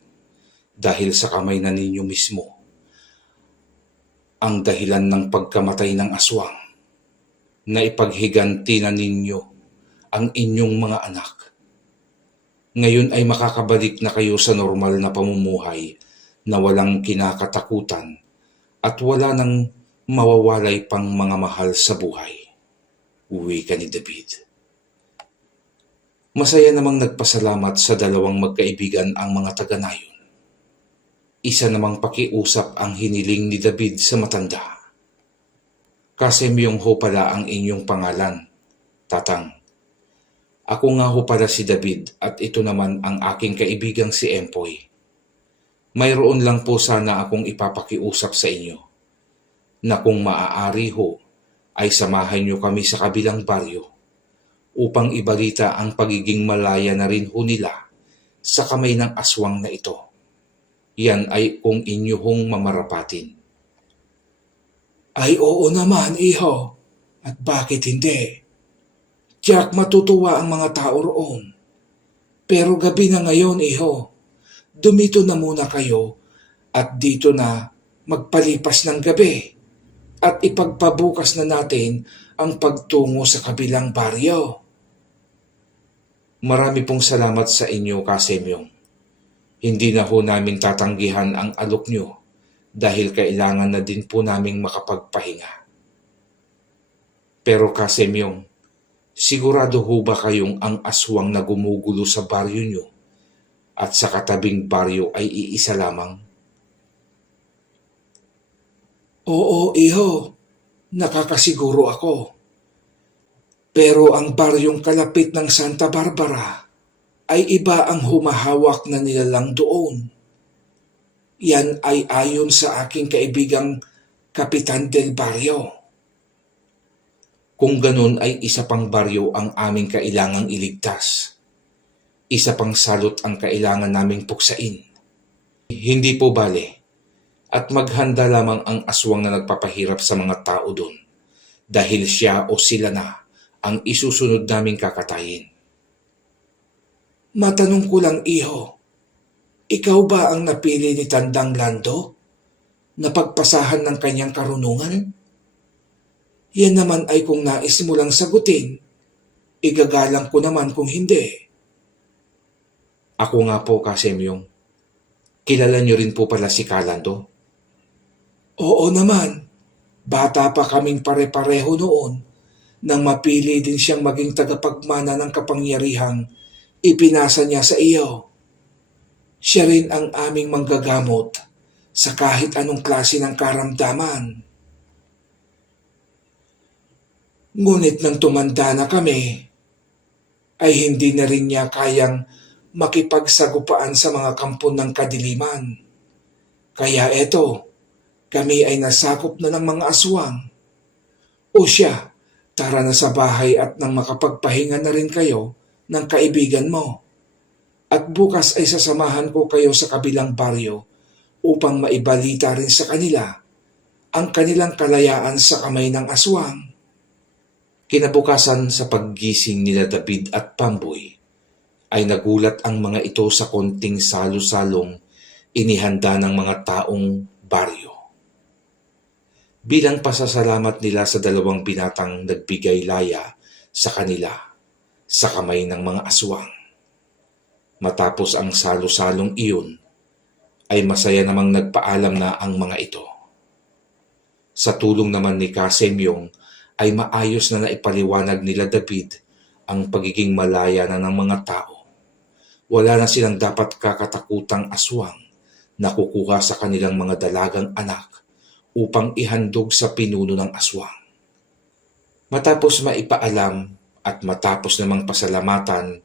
dahil sa kamay na ninyo mismo ang dahilan ng pagkamatay ng aswang na ipaghiganti na ninyo ang inyong mga anak. Ngayon ay makakabalik na kayo sa normal na pamumuhay na walang kinakatakutan at wala nang mawawalay pang mga mahal sa buhay. Uwi ka ni David. Masaya namang nagpasalamat sa dalawang magkaibigan ang mga taga-nayon. Isa namang pakiusap ang hiniling ni David sa matanda. Kasemyong ho pala ang inyong pangalan, Tatang. Ako nga ho pala si David at ito naman ang aking kaibigang si Empoy. Mayroon lang po sana akong ipapakiusap sa inyo na kung maaari ho ay samahan niyo kami sa kabilang baryo upang ibalita ang pagiging malaya na rin ho nila sa kamay ng aswang na ito. Yan ay kung inyo hong mamarapatin. Ay oo naman, iho. At bakit hindi? Tiyak matutuwa ang mga tao roon. Pero gabi na ngayon, iho. Dumito na muna kayo at dito na magpalipas ng gabi. At ipagpabukas na natin ang pagtungo sa kabilang baryo. Marami pong salamat sa inyo, Kasemyong. Hindi na ho namin tatanggihan ang alok nyo dahil kailangan na din po naming makapagpahinga. Pero Kasemyong, sigurado ho ba kayong ang aswang na gumugulo sa baryo nyo at sa katabing baryo ay iisa lamang? Oo, iho. Nakakasiguro ako. Pero ang baryong kalapit ng Santa Barbara ay iba ang humahawak na nilalang doon. Yan ay ayon sa aking kaibigang Kapitan del Barrio. Kung ganun ay isa pang baryo ang aming kailangang iligtas. Isa pang salot ang kailangan naming puksain. Hindi po bale. At maghanda lamang ang aswang na nagpapahirap sa mga tao doon. Dahil siya o sila na ang isusunod naming kakatayin. Matanong ko lang, iho. Ikaw ba ang napili ni Tandang Lando? Napagpasahan ng kanyang karunungan? Yan naman ay kung nais mo lang sagutin. Igagalang ko naman kung hindi. Ako nga po, Kasemyong. Kilala niyo rin po pala si Kalando? Oo naman. Bata pa kaming pare-pareho noon nang mapili din siyang maging tagapagmana ng kapangyarihang ipinasa niya sa iyo. Siya rin ang aming manggagamot sa kahit anong klase ng karamdaman. Ngunit nang tumanda na kami, ay hindi na rin niya kayang makipagsagupaan sa mga kampon ng kadiliman. Kaya eto, kami ay nasakop na ng mga aswang. O siya, tara na sa bahay at nang makapagpahinga na rin kayo ng kaibigan mo. At bukas ay sasamahan ko kayo sa kabilang baryo upang maibalita rin sa kanila ang kanilang kalayaan sa kamay ng aswang. Kinabukasan sa paggising nila David at Pamboy, ay nagulat ang mga ito sa konting salo-salong inihanda ng mga taong baryo. Bilang pasasalamat nila sa dalawang binatang nagbigay laya sa kanila sa kamay ng mga aswang. Matapos ang salo-salong iyon, ay masaya namang nagpaalam na ang mga ito. Sa tulong naman ni Kasemyong ay maayos na naipaliwanag nila David ang pagiging malaya na ng mga tao. Wala na silang dapat kakatakutang aswang na kukuha sa kanilang mga dalagang anak upang ihandog sa pinuno ng aswang. Matapos maipaalam at matapos namang pasalamatan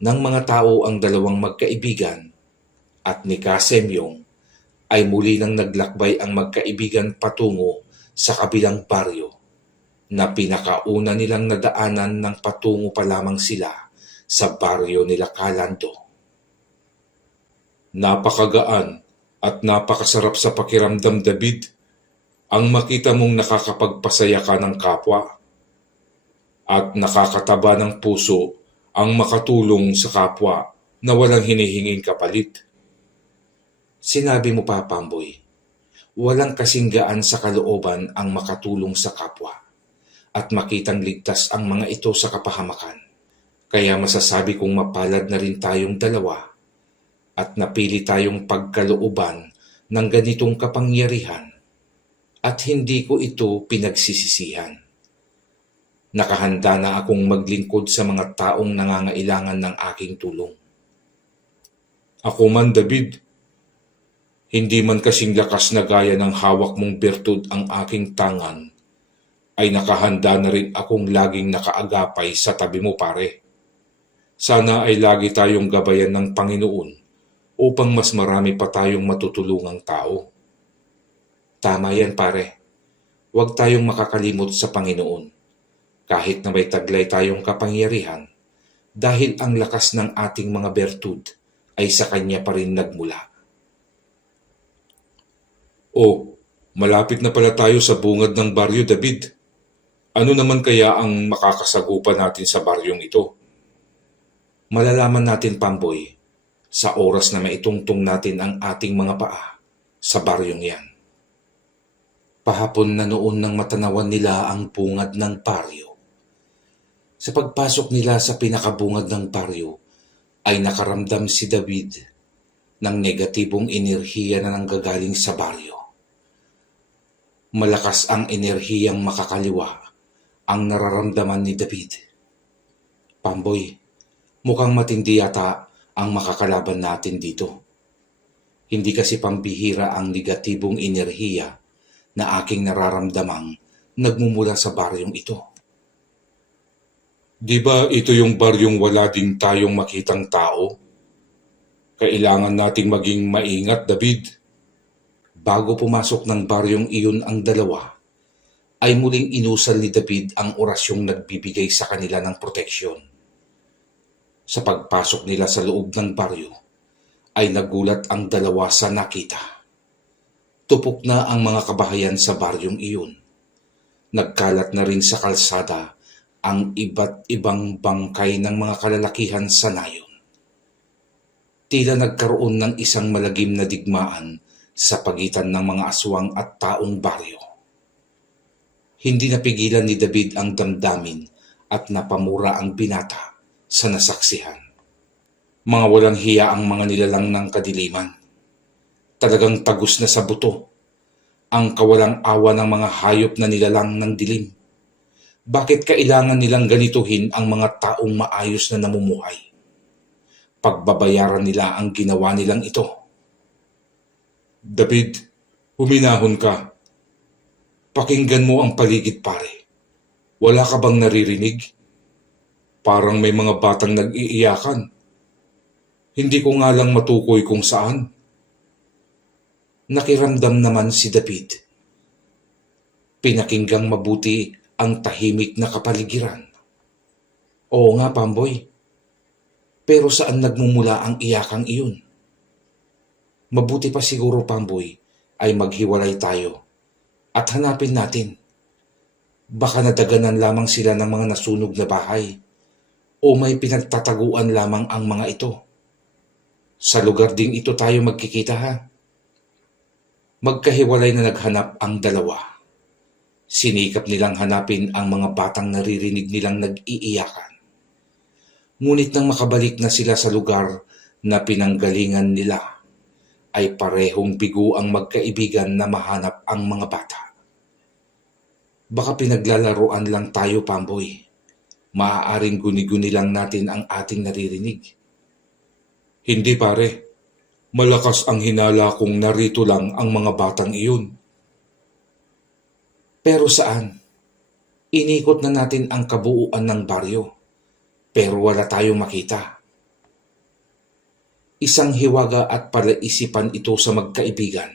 ng mga tao ang dalawang magkaibigan at ni Kasemyong, ay muli nang naglakbay ang magkaibigan patungo sa kabilang baryo na pinakauna nilang nadaanan ng patungo pa lamang sila sa baryo nila Kalando. Napakagaan at napakasarap sa pakiramdam, David, ang makita mong nakakapagpasaya ka ng kapwa at nakakataba ng puso ang makatulong sa kapwa na walang hinihinging kapalit. Sinabi mo pa, Pamboy, walang kasinggaan sa kalooban ang makatulong sa kapwa at makitang ligtas ang mga ito sa kapahamakan. Kaya masasabi kong mapalad na rin tayong dalawa at napili tayong pagkalooban ng ganitong kapangyarihan at hindi ko ito pinagsisisihan. Nakahanda na akong maglingkod sa mga taong nangangailangan ng aking tulong. Ako man, David, hindi man kasing lakas na gaya ng hawak mong bertud ang aking tangan, ay nakahanda na rin akong laging nakaagapay sa tabi mo, pare. Sana ay lagi tayong gabayan ng Panginoon upang mas marami pa tayong matutulungang tao. Tama yan, pare. Huwag tayong makakalimot sa Panginoon kahit na may taglay tayong kapangyarihan dahil ang lakas ng ating mga bertud ay sa Kanya pa rin nagmula. Oh, malapit na pala tayo sa bungad ng baryo, David. Ano naman kaya ang makakasagupa natin sa baryong ito? Malalaman natin, Pamboy, sa oras na maitungtong natin ang ating mga paa sa baryong yan. Pahapon na noon nang matanawan nila ang bungad ng baryo. Sa pagpasok nila sa pinakabungad ng baryo, ay nakaramdam si David ng negatibong enerhiya na nanggagaling sa baryo. Malakas ang enerhiyang makakaliwa ang nararamdaman ni David. Pamboy, mukhang matindi yata ang makakalaban natin dito. Hindi kasi pambihira ang negatibong enerhiya na aking nararamdamang nagmumula sa baryong ito. Di ba ito yung baryong wala din tayong makitang tao? Kailangan nating maging maingat, David. Bago pumasok ng baryong iyon ang dalawa, ay muling inusal ni David ang orasyong nagbibigay sa kanila ng proteksyon. Sa pagpasok nila sa loob ng baryo, ay nagulat ang dalawa sa nakita. Tupok na ang mga kabahayan sa baryong iyon. Nagkalat na rin sa kalsada ang iba't ibang bangkay ng mga kalalakihan sa nayon. Tila nagkaroon ng isang malagim na digmaan sa pagitan ng mga aswang at taong baryo. Hindi napigilan ni David ang damdamin at napamura ang binata sa nasaksihan. Mga walang hiya ang mga nilalang ng kadiliman. Talagang tagos na sa buto ang kawalang awa ng mga hayop na nilalang ng dilim. Bakit kailangan nilang ganituhin ang mga taong maayos na namumuhay? Pagbabayaran nila ang ginawa nilang ito. David, huminahon ka. Pakinggan mo ang paligid, pare. Wala ka bang naririnig? Parang may mga batang nag-iiyakan. Hindi ko nga lang matukoy kung saan. Nakiramdam naman si David. Pinakinggang mabuti ang tahimik na kapaligiran. Oo nga, Pamboy. Pero saan nagmumula ang iyakang iyon? Mabuti pa siguro, Pamboy, ay maghiwalay tayo at hanapin natin. Baka nadaganan lamang sila ng mga nasunog na bahay o may pinagtataguan lamang ang mga ito. Sa lugar ding ito tayo magkikita, ha? Magkahiwalay na naghanap ang dalawa. Sinikap nilang hanapin ang mga batang naririnig nilang nag-iiyakan. Ngunit nang makabalik na sila sa lugar na pinanggalingan nila, ay parehong bigo ang magkaibigan na mahanap ang mga bata. Baka pinaglalaroan lang tayo, Pamboy. Maaaring guni-guni lang natin ang ating naririnig. Hindi, pare. Malakas ang hinala kung narito lang ang mga batang iyon. Pero saan? Inikot na natin ang kabuuan ng baryo, pero wala tayong makita. Isang hiwaga at palaisipan ito sa magkaibigan.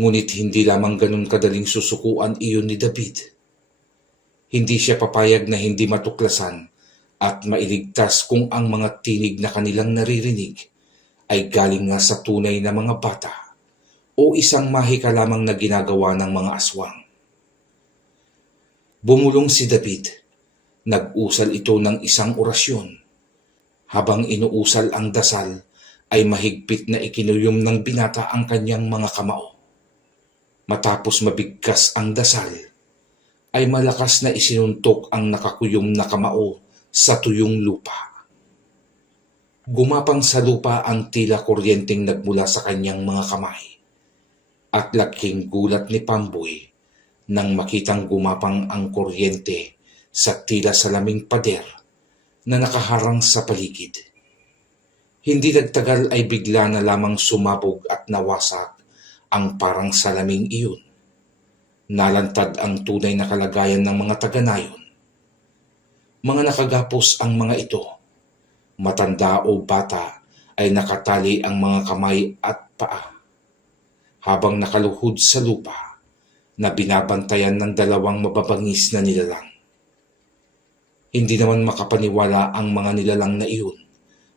Ngunit hindi lamang ganun kadaling susukuan iyon ni David. Hindi siya papayag na hindi matuklasan at mailigtas kung ang mga tinig na kanilang naririnig ay galing nga sa tunay na mga bata o isang mahika lamang na ginagawa ng mga aswang. Bumulong si David. Nag-usal ito ng isang orasyon. Habang inuusal ang dasal, ay mahigpit na ikinuyom ng binata ang kanyang mga kamao. Matapos mabigkas ang dasal, ay malakas na isinuntok ang nakakuyom na kamao sa tuyong lupa. Gumapang sa lupa ang tila kuryenteng nagmula sa kanyang mga kamay. At laking gulat ni Pamboy nang makitang gumapang ang kuryente sa tila salaming pader na nakaharang sa paligid. Hindi nagtagal ay bigla na lamang sumabog at nawasak ang parang salaming iyon. Nalantad ang tunay na kalagayan ng mga taga-nayon. Mga nakagapos ang mga ito. Matanda o bata ay nakatali ang mga kamay at paa. Habang nakaluhod sa lupa na binabantayan ng dalawang mababangis na nilalang. Hindi naman makapaniwala ang mga nilalang na iyon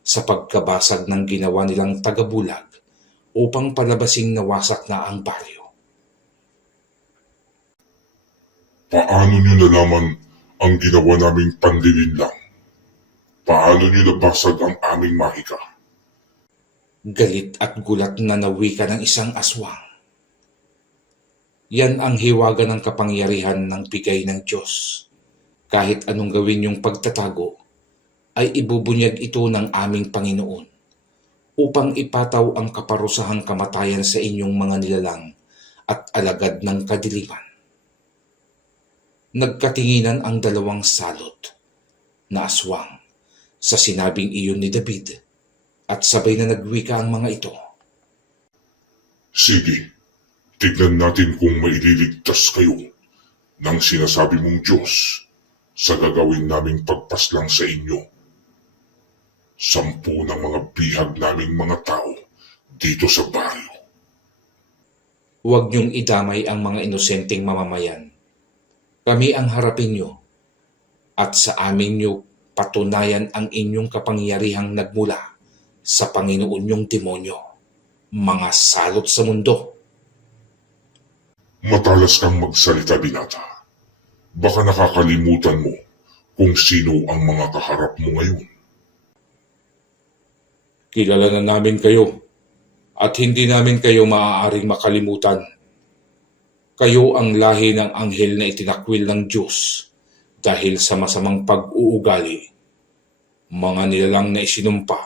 sa pagkabasag ng ginawa nilang tagabulag upang palabasing nawasak na ang baryo. Paano nyo nalaman ang ginawa naming panlilinlang? Paano nyo nabasag ang aming mahika? Galit at gulat na nawika ng isang aswang. Yan ang hiwaga ng kapangyarihan ng bigay ng Diyos. Kahit anong gawin yung pagtatago, ay ibubunyag ito ng aming Panginoon upang ipataw ang kaparusahang kamatayan sa inyong mga nilalang at alagad ng kadiliman. Nagkatinginan ang dalawang salot na aswang sa sinabing iyon ni David at sabay na nagwika ang mga ito. Sige, tignan natin kung maililigtas kayo ng sinasabi mong Diyos sa gagawin naming pagpaslang sa inyo. 10 ng mga bihag naming mga tao dito sa baryo. Huwag niyong idamay ang mga inosenteng mamamayan. Kami ang harapin niyo at sa amin niyo patunayan ang inyong kapangyarihang nagmula sa Panginoon niyong demonyo, mga salot sa mundo. Matalas kang magsalita, binata. Baka nakakalimutan mo kung sino ang mga kaharap mo ngayon. Kilala na namin kayo at hindi namin kayo maaaring makalimutan. Kayo ang lahi ng anghel na itinakwil ng Diyos dahil sa masamang pag-uugali, mga nilalang na isinumpa,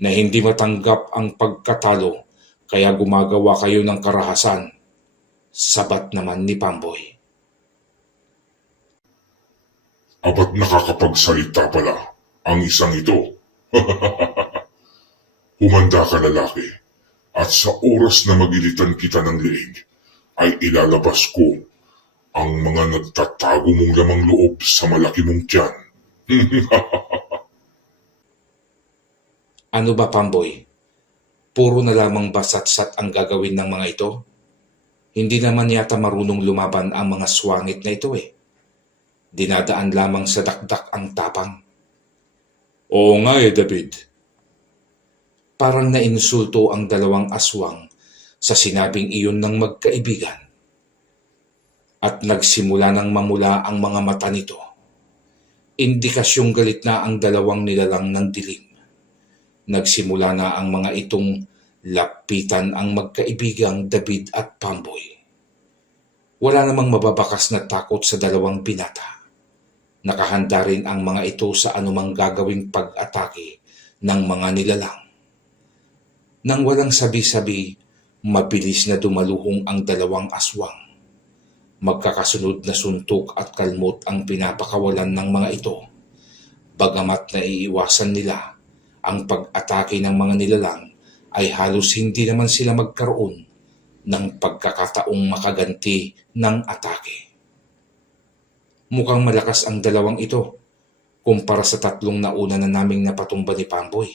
na hindi matanggap ang pagkatalo kaya gumagawa kayo ng karahasan, sabat naman ni Pamboy. Abat nakakapagsalita pala ang isang ito. Humanda ka, lalaki, at sa oras na magilitan kita ng leeg, ay ilalabas ko ang mga nagtatago mong lamang loob sa malaki mong tiyan. Ano ba, Pamboy? Puro na lamang basatsat ang gagawin ng mga ito? Hindi naman yata marunong lumaban ang mga swangit na ito eh. Dinadaan lamang sa dakdak ang tapang. Oo nga David. Parang nainsulto ang dalawang aswang sa sinabing iyon ng magkaibigan. At nagsimula ng mamula ang mga mata nito. Indikasyong galit na ang dalawang nilalang ng dilim. Nagsimula na ang mga itong lapitan ang magkaibigang David at Pamboy. Wala namang mababakas na takot sa dalawang binata. Nakahanda rin ang mga ito sa anumang gagawing pag-atake ng mga nilalang. Nang walang sabi-sabi, mabilis na dumaluhong ang dalawang aswang. Magkakasunod na suntok at kalmot ang pinapakawalan ng mga ito. Bagamat naiiwasan nila ang pag-atake ng mga nilalang, ay halos hindi naman sila magkaroon ng pagkakataong makaganti ng atake. Mukhang malakas ang dalawang ito kumpara sa 3 nauna na naming napatumba ni Pamboy.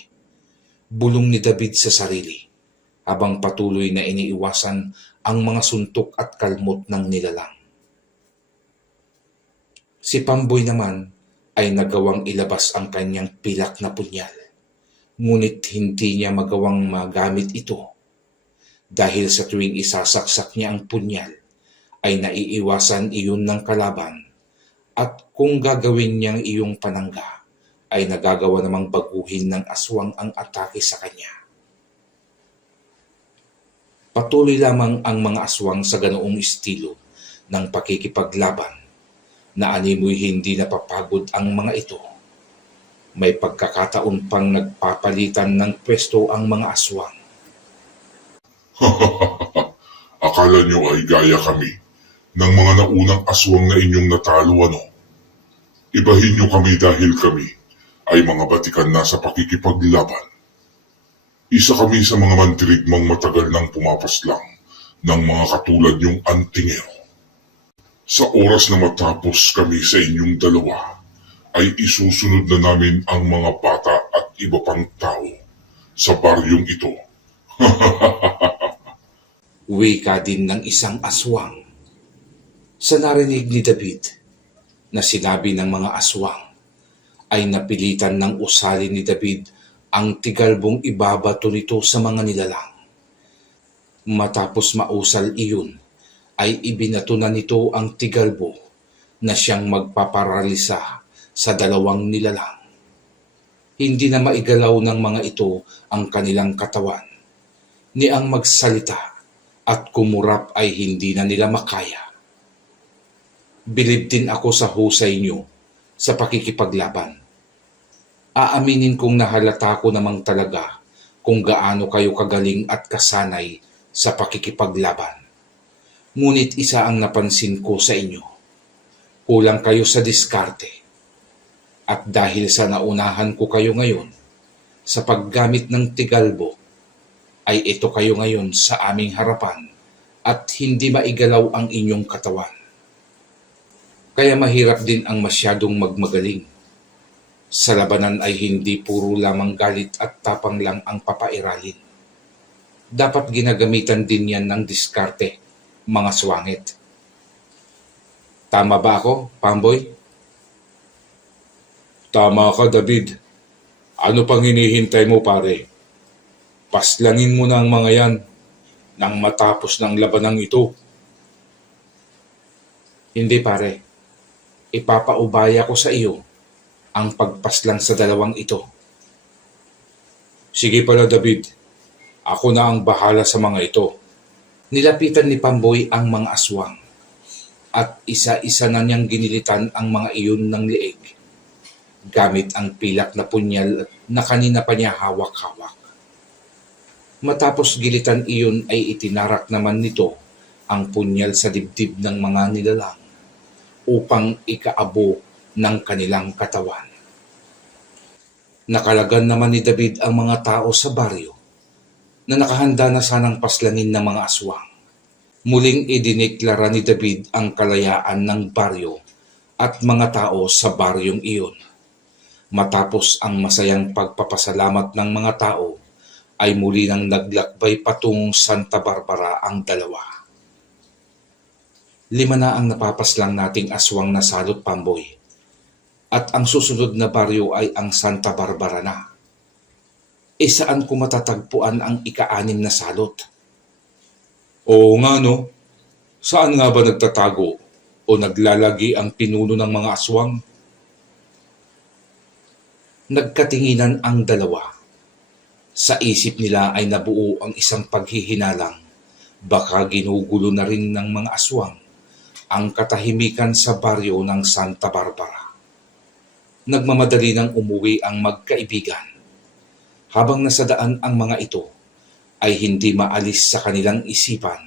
Bulong ni David sa sarili habang patuloy na iniiwasan ang mga suntok at kalmot ng nilalang. Si Pamboy naman ay nagawang ilabas ang kanyang pilak na punyal, ngunit hindi niya magawang magamit ito dahil sa tuwing isasaksak niya ang punyal ay naiiwasan iyon ng kalaban at kung gagawin niyang iyong panangga ay nagagawa namang baguhin ng aswang ang atake sa kanya. Patuloy lamang ang mga aswang sa ganoong estilo ng pakikipaglaban na animoy hindi napapagod ang mga ito. May pagkakataon pang nagpapalitan ng pwesto ang mga aswang. Akala nyo ay gaya kami ng mga naunang aswang na inyong natalo, ano? Ibahin nyo kami dahil kami ay mga batikan na sa pakikipaglaban. Isa kami sa mga mandirigmang matagal nang pumapaslang ng mga katulad nyong antingero. Sa oras na matapos kami sa inyong dalawa, ay isusunod na namin ang mga bata at iba pang tao sa baryong ito. Wika din ng isang aswang. Sa narinig ni David na sinabi ng mga aswang, ay napilitan ng usali ni David ang tigalbong ibabato nito sa mga nilalang. Matapos mausal iyon, ay ibinato na nito ang tigalbo na siyang magpaparalisa sa dalawang nilalang. Hindi na maigalaw ng mga ito ang kanilang katawan, ni ang magsalita at kumurap ay hindi na nila makaya. Bilib din ako sa husay nyo sa pakikipaglaban. Aaminin kong nahalata ko namang talaga kung gaano kayo kagaling at kasanay sa pakikipaglaban. Ngunit isa ang napansin ko sa inyo. Kulang kayo sa diskarte. At dahil sa naunahan ko kayo ngayon sa paggamit ng tigalbo, ay ito kayo ngayon sa aming harapan at hindi maigalaw ang inyong katawan. Kaya mahirap din ang masyadong magmagaling. Sa labanan ay hindi puro lamang galit at tapang lang ang papairalin. Dapat ginagamitan din yan ng diskarte, mga swangit. Tama ba ako, Pamboy? Tama ka, David. Ano pang hinihintay mo, pare? Paslangin mo na ang mga yan nang matapos ng labanang ito. Hindi pare. Ipapaubaya ko sa iyo ang pagpaslang sa dalawang ito. Sige pala, David. Ako na ang bahala sa mga ito. Nilapitan ni Pamboy ang mga aswang at isa-isa na niyang ginilitan ang mga iyon ng leeg gamit ang pilak na punyal na kanina pa niya hawak-hawak. Matapos gilitan iyon ay itinarak naman nito ang punyal sa dibdib ng mga nilalang upang ikaabo ng kanilang katawan. Nakalagan naman ni David ang mga tao sa baryo na nakahanda na sanang paslangin ng mga aswang. Muling idineklara ni David ang kalayaan ng baryo at mga tao sa baryong iyon. Matapos ang masayang pagpapasalamat ng mga tao, ay muli nang naglakbay patungong Santa Barbara ang dalawa. 5 na ang napapaslang nating aswang na salot, Pamboy. At ang susunod na baryo ay ang Santa Barbara na. Saan ko matatagpuan ang ika-6 na salot? Oo nga no, saan nga ba nagtatago o naglalagi ang pinuno ng mga aswang? Nagkatinginan ang dalawa. Sa isip nila ay nabuo ang isang paghihinalang. Baka ginugulo na rin ng mga aswang ang katahimikan sa baryo ng Santa Barbara. Nagmamadali nang umuwi ang magkaibigan. Habang nasa daan ang mga ito, ay hindi maalis sa kanilang isipan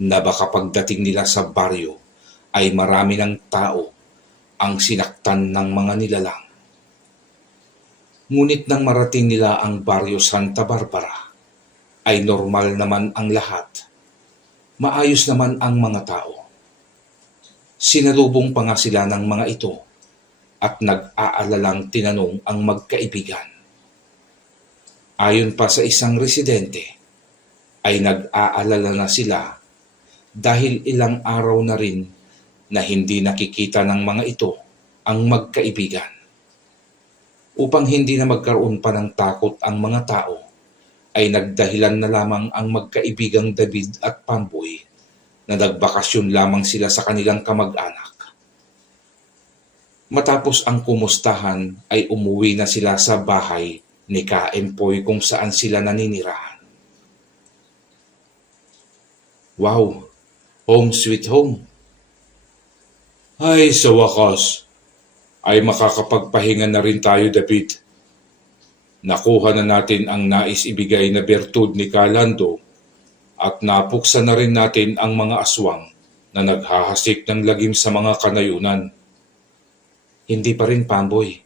na baka pagdating nila sa baryo ay marami ng tao ang sinaktan ng mga nilalang. Ngunit nang marating nila ang baryo Santa Barbara, ay normal naman ang lahat. Maayos naman ang mga tao. Sinalubong pa nga sila ng mga ito at nag-aalalang tinanong ang magkaibigan. Ayon pa sa isang residente, ay nag-aalala na sila dahil ilang araw na rin na hindi nakikita ng mga ito ang magkaibigan. Upang hindi na magkaroon pa ng takot ang mga tao, ay nagdahilan na lamang ang magkaibigang David at Pamboy na nagbakasyon lamang sila sa kanilang kamag-anak. Matapos ang kumustahan ay umuwi na sila sa bahay ni Ka-Empoy kung saan sila naninirahan. Wow! Home sweet home! Ay, sa wakas, ay makakapagpahinga na rin tayo, David. Nakuha na natin ang nais ibigay na bertud ni Kalando at napuksa na rin natin ang mga aswang na naghahasik ng lagim sa mga kanayunan. Hindi pa rin, Pamboy.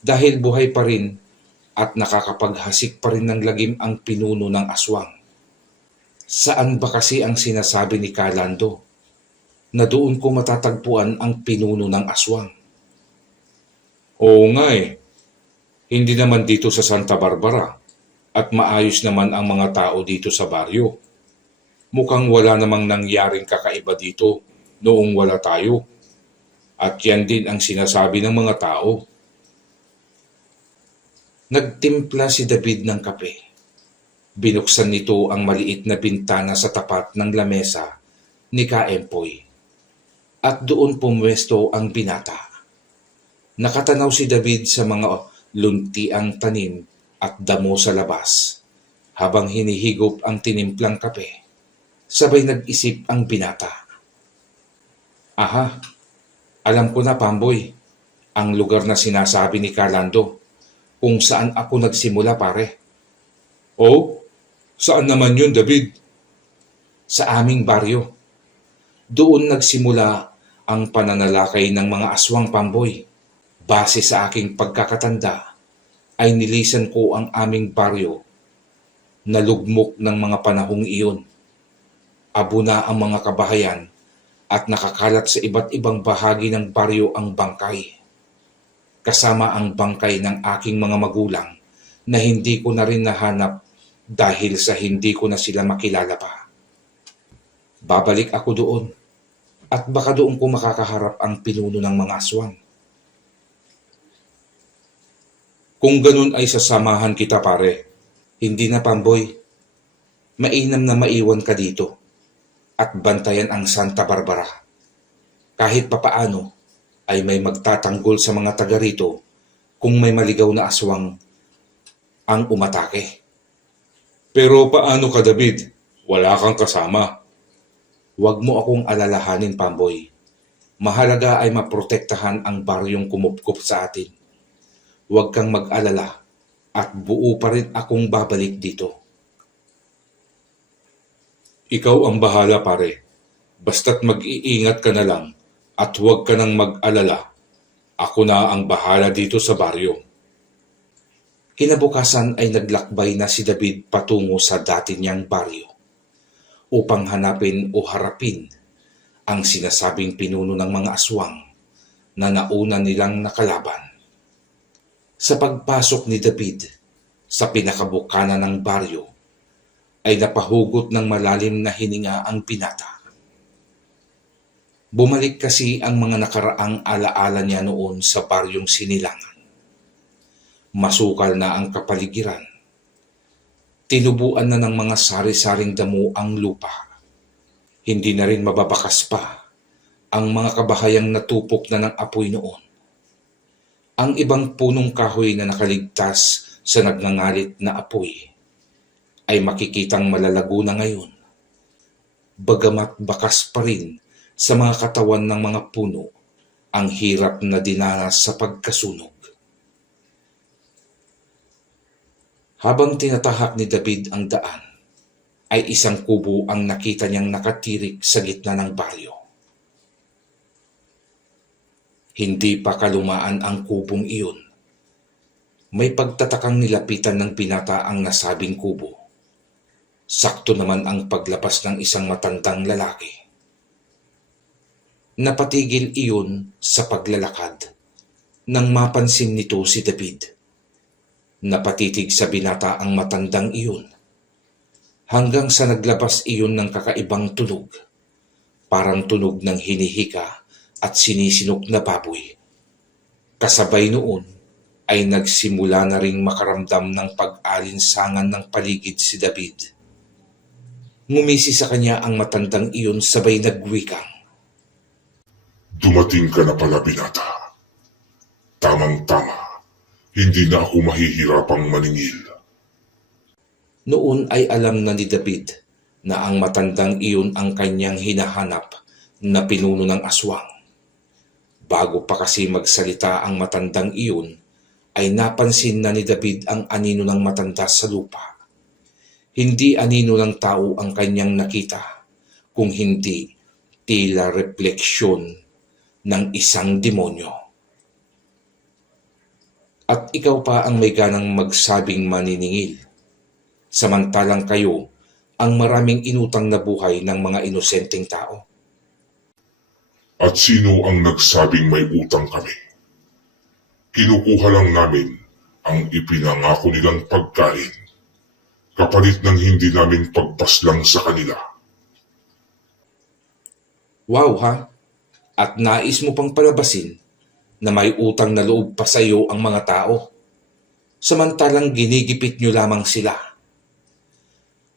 Dahil buhay pa rin at nakakapaghasik pa rin ng lagim ang pinuno ng aswang. Saan ba kasi ang sinasabi ni Kalando na doon ko matatagpuan ang pinuno ng aswang? Oo nga eh. Hindi naman dito sa Santa Barbara at maayos naman ang mga tao dito sa baryo. Mukhang wala namang nangyaring kakaiba dito noong wala tayo. At yan din ang sinasabi ng mga tao. Nagtimpla si David ng kape. Binuksan nito ang maliit na bintana sa tapat ng lamesa ni Ka-Empoy. At doon pumwesto ang binata. Nakatanaw si David sa mga luntiang tanim at damo sa labas habang hinihigop ang tinimplang kape. Sabay nag-isip ang binata. Aha, alam ko na, Pamboy, ang lugar na sinasabi ni Carlando kung saan ako nagsimula, pare. Oh, saan naman yun, David? Sa aming baryo. Doon nagsimula ang pananalakay ng mga aswang, Pamboy. Base sa aking pagkakatanda, ay nilisan ko ang aming baryo na lugmok ng mga panahong iyon. Abo na ang mga kabahayan at nakakalat sa iba't ibang bahagi ng baryo ang bangkay. Kasama ang bangkay ng aking mga magulang na hindi ko na rin nahanap dahil sa hindi ko na sila makilala pa. Babalik ako doon at baka doon ko makakaharap ang pinuno ng mga aswang. Kung ganun ay sasamahan kita, pare. Hindi na, Pamboy. Mainam na maiwan ka dito at bantayan ang Santa Barbara. Kahit papaano ay may magtatanggol sa mga taga rito kung may maligaw na aswang ang umatake. Pero paano ka, David? Wala kang kasama. Huwag mo akong alalahanin, Pamboy. Mahalaga ay maprotektahan ang baryong kumupkup sa atin. Huwag kang mag-alala at buo pa rin akong babalik dito. Ikaw ang bahala, pare. Basta't mag-iingat ka na lang at huwag ka nang mag-alala. Ako na ang bahala dito sa baryo. Kinabukasan ay naglakbay na si David patungo sa dati niyang baryo upang hanapin o harapin ang sinasabing pinuno ng mga aswang na nauna nilang nakalaban. Sa pagpasok ni David sa pinakabukana ng baryo, ay napahugot ng malalim na hininga ang binata. Bumalik kasi ang mga nakaraang alaala niya noon sa baryong Sinilangan. Masukal na ang kapaligiran. Tinubuan na ng mga sari-saring damo ang lupa. Hindi na rin mababakas pa ang mga kabahayang natupok na ng apoy noon. Ang ibang punong kahoy na nakaligtas sa nagngangalit na apoy ay makikitang malalago na ngayon, bagamat bakas pa rin sa mga katawan ng mga puno ang hirap na dinanas sa pagkasunog. Habang tinatahak ni David ang daan, ay isang kubo ang nakita niyang nakatirik sa gitna ng baryo. Hindi pa kalumaan ang kubong iyon. May pagtatakang nilapitan ng binata ang nasabing kubo. Sakto naman ang paglabas ng isang matandang lalaki. Napatigil iyon sa paglalakad nang mapansin nito si David. Napatitig sa binata ang matandang iyon hanggang sa naglabas iyon ng kakaibang tunog, parang tunog ng hinihika at sinisinok na baboy. Kasabay noon ay nagsimula na ring makaramdam ng pag-alinsangan ng paligid si David. Ngumisi sa kanya ang matandang iyon sabay nagwikang, Dumating ka na pala, binata. Tamang-tama. Hindi na ako mahihirapang maningil. Noon ay alam na ni David na ang matandang iyon ang kanyang hinahanap na pinuno ng aswang. Bago pa kasi magsalita ang matandang iyon, ay napansin na ni David ang anino ng matanda sa lupa. Hindi anino ng tao ang kanyang nakita, kung hindi tila refleksyon ng isang demonyo. At ikaw pa ang may ganang magsabing maniningil, samantalang kayo ang maraming inutang na buhay ng mga inosenteng tao. At sino ang nagsabing may utang kami? Kinukuha lang namin ang ipinangako nilang pagkain, kapalit ng hindi namin pagpaslang sa kanila. Wow ha? At nais mo pang palabasin na may utang na loob pa sa iyo ang mga tao, samantalang ginigipit nyo lamang sila.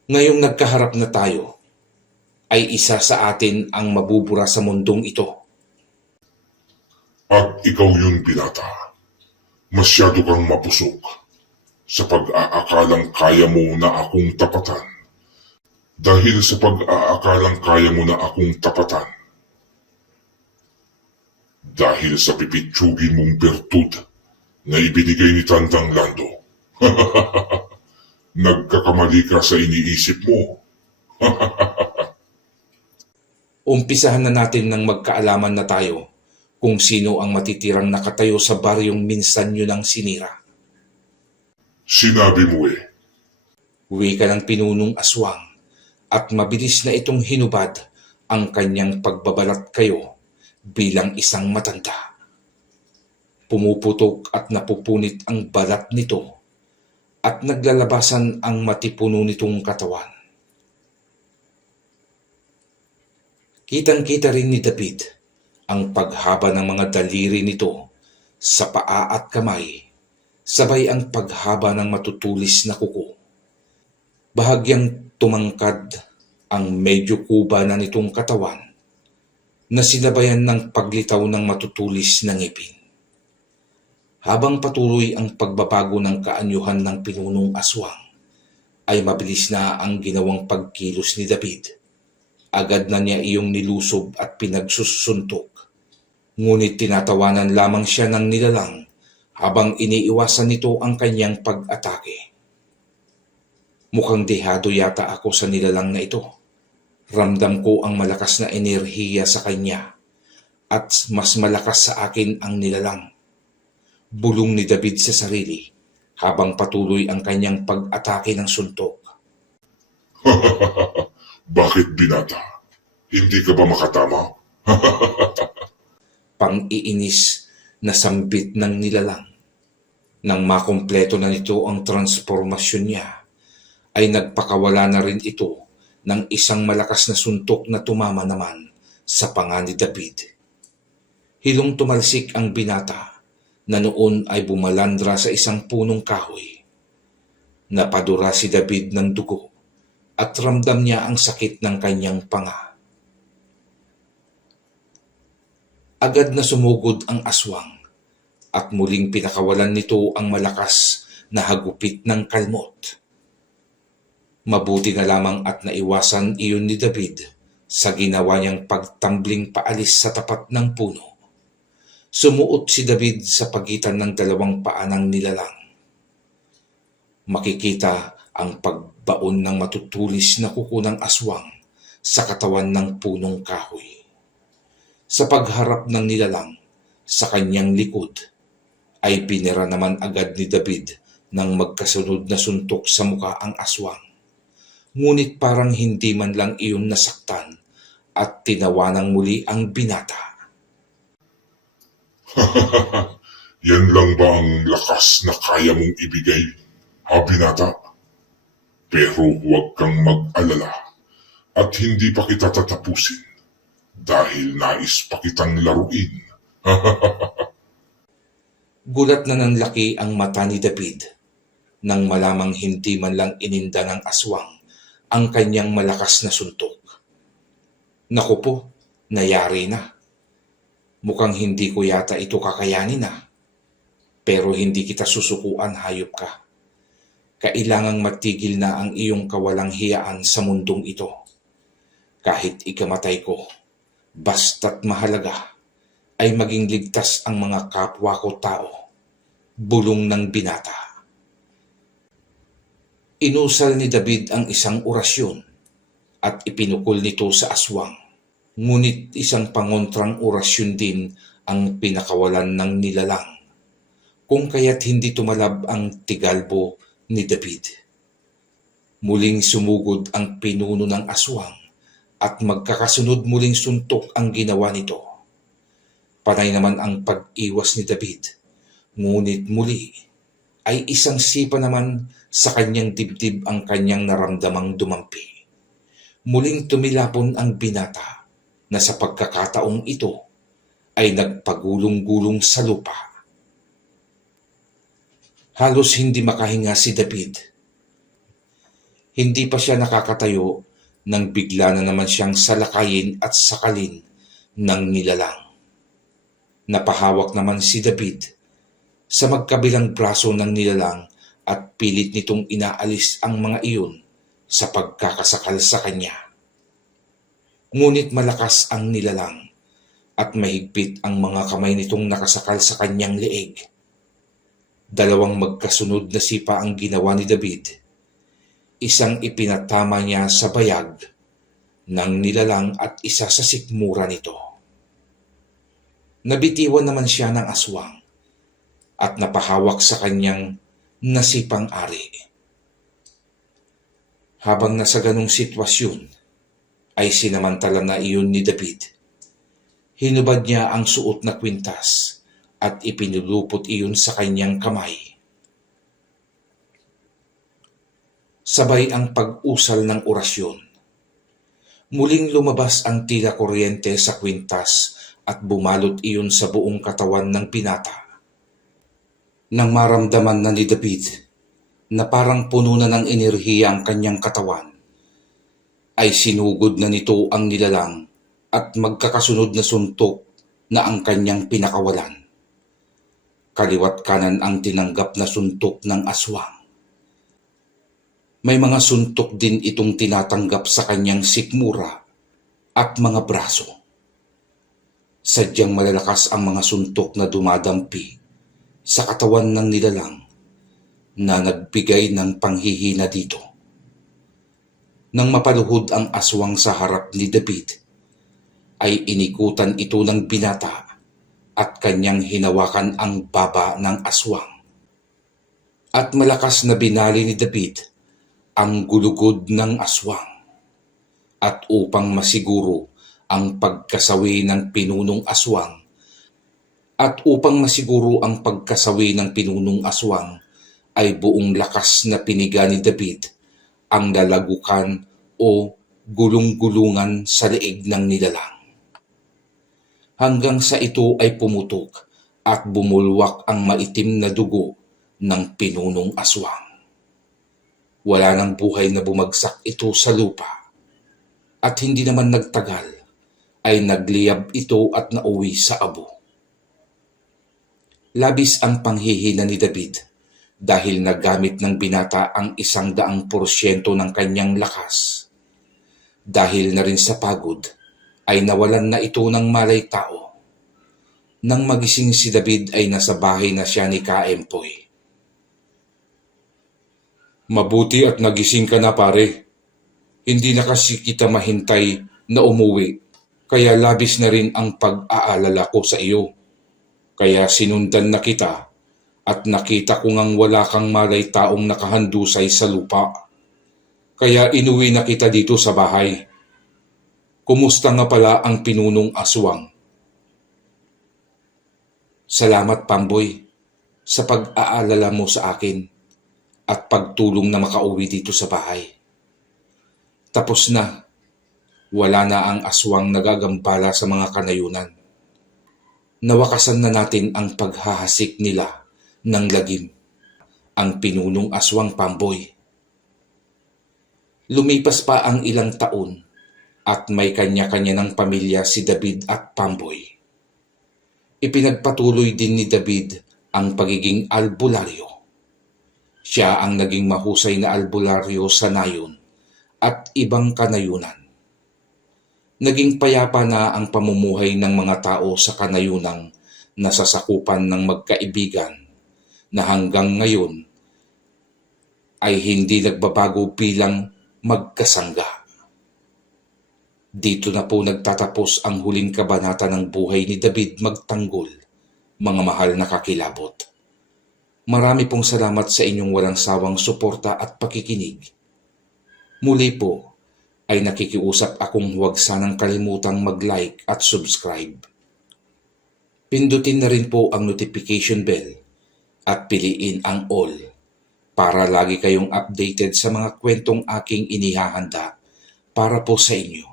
Ngayong nagkaharap na tayo, ay isa sa atin ang mabubura sa mundong ito. At ikaw yun, binata. Masyado kang mapusok sa pag-aakalang kaya mo na akong tapatan Dahil sa pag-aakalang kaya mo na akong tapatan. Dahil sa pipitsugin mong bertud na ibinigay ni Tandang Lando. Nagkakamali ka sa iniisip mo. Umpisahan na natin ng magkaalaman na tayo kung sino ang matitirang nakatayo sa baryong minsan nyo ng sinira. Sinabi mo eh. Wika ng pinunong aswang at mabilis na itong hinubad ang kanyang pagbabalat kayo bilang isang matanda. Pumuputok at napupunit ang balat nito at naglalabasan ang matipuno nitong katawan. Kitang-kita rin ni David ang paghaba ng mga daliri nito sa paa at kamay, sabay ang paghaba ng matutulis na kuko. Bahagyang tumangkad ang medyo kuba na nitong katawan na sinabayan ng paglitaw ng matutulis na ngipin. Habang patuloy ang pagbabago ng kaanyuhan ng pinunong aswang, ay mabilis na ang ginawang pagkilos ni David. Agad na niya iyong nilusob at pinagsusuntok. Ngunit tinatawanan lamang siya ng nilalang habang iniiwasan nito ang kanyang pag-atake. Mukhang dehado yata ako sa nilalang na ito. Ramdam ko ang malakas na enerhiya sa kanya at mas malakas sa akin ang nilalang. Bulong ni David sa sarili habang patuloy ang kanyang pag-atake ng suntok. Bakit binata? Hindi ka ba makatama? Pang-iinis na sambit ng nilalang. Nang makumpleto na nito ang transformasyon niya, ay nagpakawala na rin ito ng isang malakas na suntok na tumama naman sa panga ni David. Hilong tumalsik ang binata na noon ay bumalandra sa isang punong kahoy. Napadura si David ng dugo at ramdam niya ang sakit ng kanyang panga. Agad na sumugod ang aswang at muling pinakawalan nito ang malakas na hagupit ng kalmot. Mabuti na lamang at naiwasan iyon ni David sa ginawa niyang pagtambling paalis sa tapat ng puno. Sumuot si David sa pagitan ng dalawang paa ng nilalang. Makikita ang pagbaon ng matutulis na kuko ng aswang sa katawan ng punong kahoy. Sa pagharap ng nilalang sa kanyang likod, ay pinira naman agad ni David ng magkasunod na suntok sa muka ang aswang. Ngunit parang hindi man lang iyon nasaktan at tinawanang muli ang binata. Yan lang ba ang lakas na kaya mong ibigay, ha binata? Pero huwag kang mag-alala at hindi pa kita tatapusin dahil nais pa kitang laruin. Gulat na ng laki ang mata ni David nang malamang hindi man lang ininda ng aswang ang kanyang malakas na suntok. Naku po, nayari na. Mukhang hindi ko yata ito kakayanin na. Pero hindi kita susukuan, hayop ka. Kailangang matigil na ang iyong kawalang hiyaan sa mundong ito. Kahit ikamatay ko, basta't mahalaga ay maging ligtas ang mga kapwa ko tao. Bulong ng binata. Inusal ni David ang isang orasyon at ipinukol nito sa aswang. Ngunit isang pangontrang orasyon din ang pinakawalan ng nilalang, kung kaya't hindi tumalab ang tigalbo ni David. Muling sumugod ang pinuno ng aswang at magkakasunod muling suntok ang ginawa nito. Panay naman ang pag-iwas ni David, ngunit muli ay isang sipa naman sa kanyang dibdib ang kanyang naramdamang dumampi. Muling tumilapon ang binata na sa pagkakataong ito ay nagpagulong-gulong sa lupa. Halos hindi makahinga si David. Hindi pa siya nakakatayo nang bigla na naman siyang salakayin at sakalin ng nilalang. Napahawak naman si David sa magkabilang braso ng nilalang at pilit nitong inaalis ang mga iyon sa pagkakasakal sa kanya. Ngunit malakas ang nilalang at mahigpit ang mga kamay nitong nakasakal sa kanyang leeg. Dalawang magkasunod na sipa ang ginawa ni David. Isang ipinatama niya sa bayag ng nilalang at isa sa sikmura nito. Nabitiwan naman siya ng aswang at napahawak sa kanyang nasipang ari. Habang nasa ganong sitwasyon, ay sinamantala na iyon ni David. Hinubad niya ang suot na kwintas at ipinulupot iyon sa kanyang kamay. Sabay ang pag-usal ng orasyon. Muling lumabas ang tila kuryente sa kwintas at bumalot iyon sa buong katawan ng binata. Nang maramdaman na ni David na parang puno na ng enerhiya ang kanyang katawan, ay sinugod na nito ang nilalang at magkakasunod na suntok na ang kanyang pinakawalan. Kaliwat kanan ang tinanggap na suntok ng aswang. May mga suntok din itong tinatanggap sa kanyang sikmura at mga braso. Sadyang malalakas ang mga suntok na dumadampi sa katawan ng nilalang na nagbigay ng panghihina dito. Nang mapaluhod ang aswang sa harap ni David, ay inikutan ito ng binata at kanyang hinawakan ang baba ng aswang. At malakas na binali ni David ang gulugod ng aswang. At upang masiguro ang pagkasawi ng pinunong aswang, ay buong lakas na piniga ni David ang lalagukan o gulong-gulungan sa leeg ng nilalang. Hanggang sa ito ay pumutok at bumulwak ang maitim na dugo ng pinunong aswang. Wala nang buhay na bumagsak ito sa lupa at hindi naman nagtagal ay nagliyab ito at nauwi sa abo. Labis ang panghihina ni David dahil nagamit ng binata ang 100% ng kanyang lakas. Dahil na rin sa pagod, ay nawalan na ito ng malay tao. Nang magising si David ay nasa bahay na siya ni Kaempoy. Mabuti at nagising ka na, pare. Hindi na kasi kita mahintay na umuwi, kaya labis na rin ang pag-aalala ko sa iyo. Kaya sinundan na kita at nakita ko ngang wala kang malay taong nakahandusay sa lupa. Kaya inuwi na kita dito sa bahay. Kumusta nga pala ang pinunong aswang? Salamat, Pamboy, sa pag-aalala mo sa akin at pagtulong na makauwi dito sa bahay. Tapos na. Wala na ang aswang nagagambala sa mga kanayunan. Nawakasan na natin ang paghahasik nila ng lagim, ang pinunong aswang, Pamboy. Lumipas pa ang ilang taon at may kanya-kanya ng pamilya si David at Pamboy. Ipinagpatuloy din ni David ang pagiging albularyo. Siya ang naging mahusay na albularyo sa nayon at ibang kanayunan. Naging payapa na ang pamumuhay ng mga tao sa kanayunang nasasakupan ng magkaibigan na hanggang ngayon ay hindi nagbabago bilang magkasangga. Dito na po nagtatapos ang huling kabanata ng buhay ni David Magtanggol, mga mahal na kakilabot. Marami pong salamat sa inyong walang sawang suporta at pakikinig. Muli po, ay nakikiusap akong huwag sanang kalimutang mag-like at subscribe. Pindutin na rin po ang notification bell at piliin ang all para lagi kayong updated sa mga kwentong aking inihahanda para po sa inyo.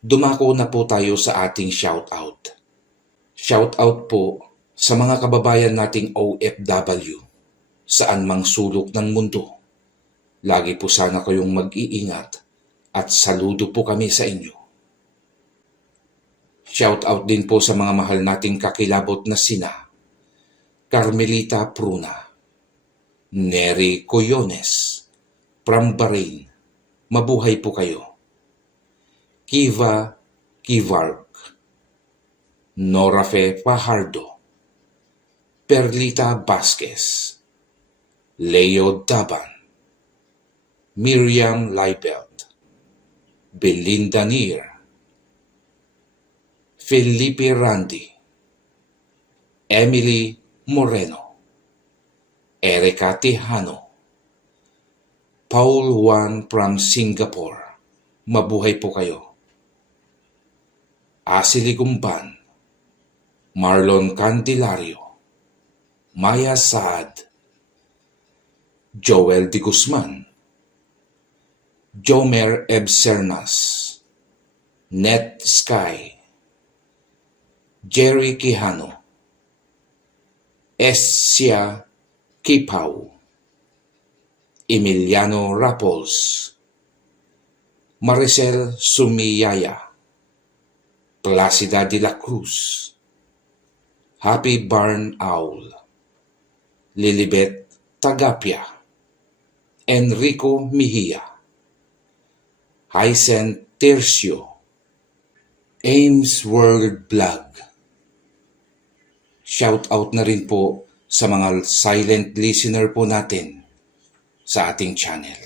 Dumako na po tayo sa ating shoutout. Shoutout po sa mga kababayan nating OFW saan mang sulok ng mundo. Lagi po sana kayong mag-iingat at saludo po kami sa inyo. Shoutout din po sa mga mahal nating kakilabot na sina Carmelita Pruna, Nery Coyones, from Bahrain, mabuhay po kayo. Kiva Kivark, Norafe Fajardo, Perlita Vasquez, Leo Daban, Miriam Leibelt, Belinda Nier, Felipe Randi, Emily Moreno, Erika Tejano, Paul Juan from Singapore, mabuhay po kayo. Asili Gumban, Marlon Candelario, Maya Saad, Joel de Guzman, Jomer Ebsernas, Net Sky, Jerry Quijano, Essia Kipau, Emiliano Rapols, Maricel Sumiyaya, Placida de la Cruz, Happy Barn Owl, Lilibet Tagapia, Enrico Mejia, Hyacint Tercio, Ames World Blog. Shout out na rin po sa mga silent listener po natin sa ating channel.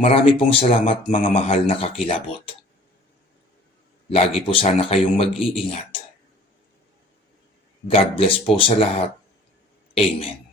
Marami pong salamat mga mahal na kakilabot. Lagi po sana kayong mag-iingat. God bless po sa lahat. Amen.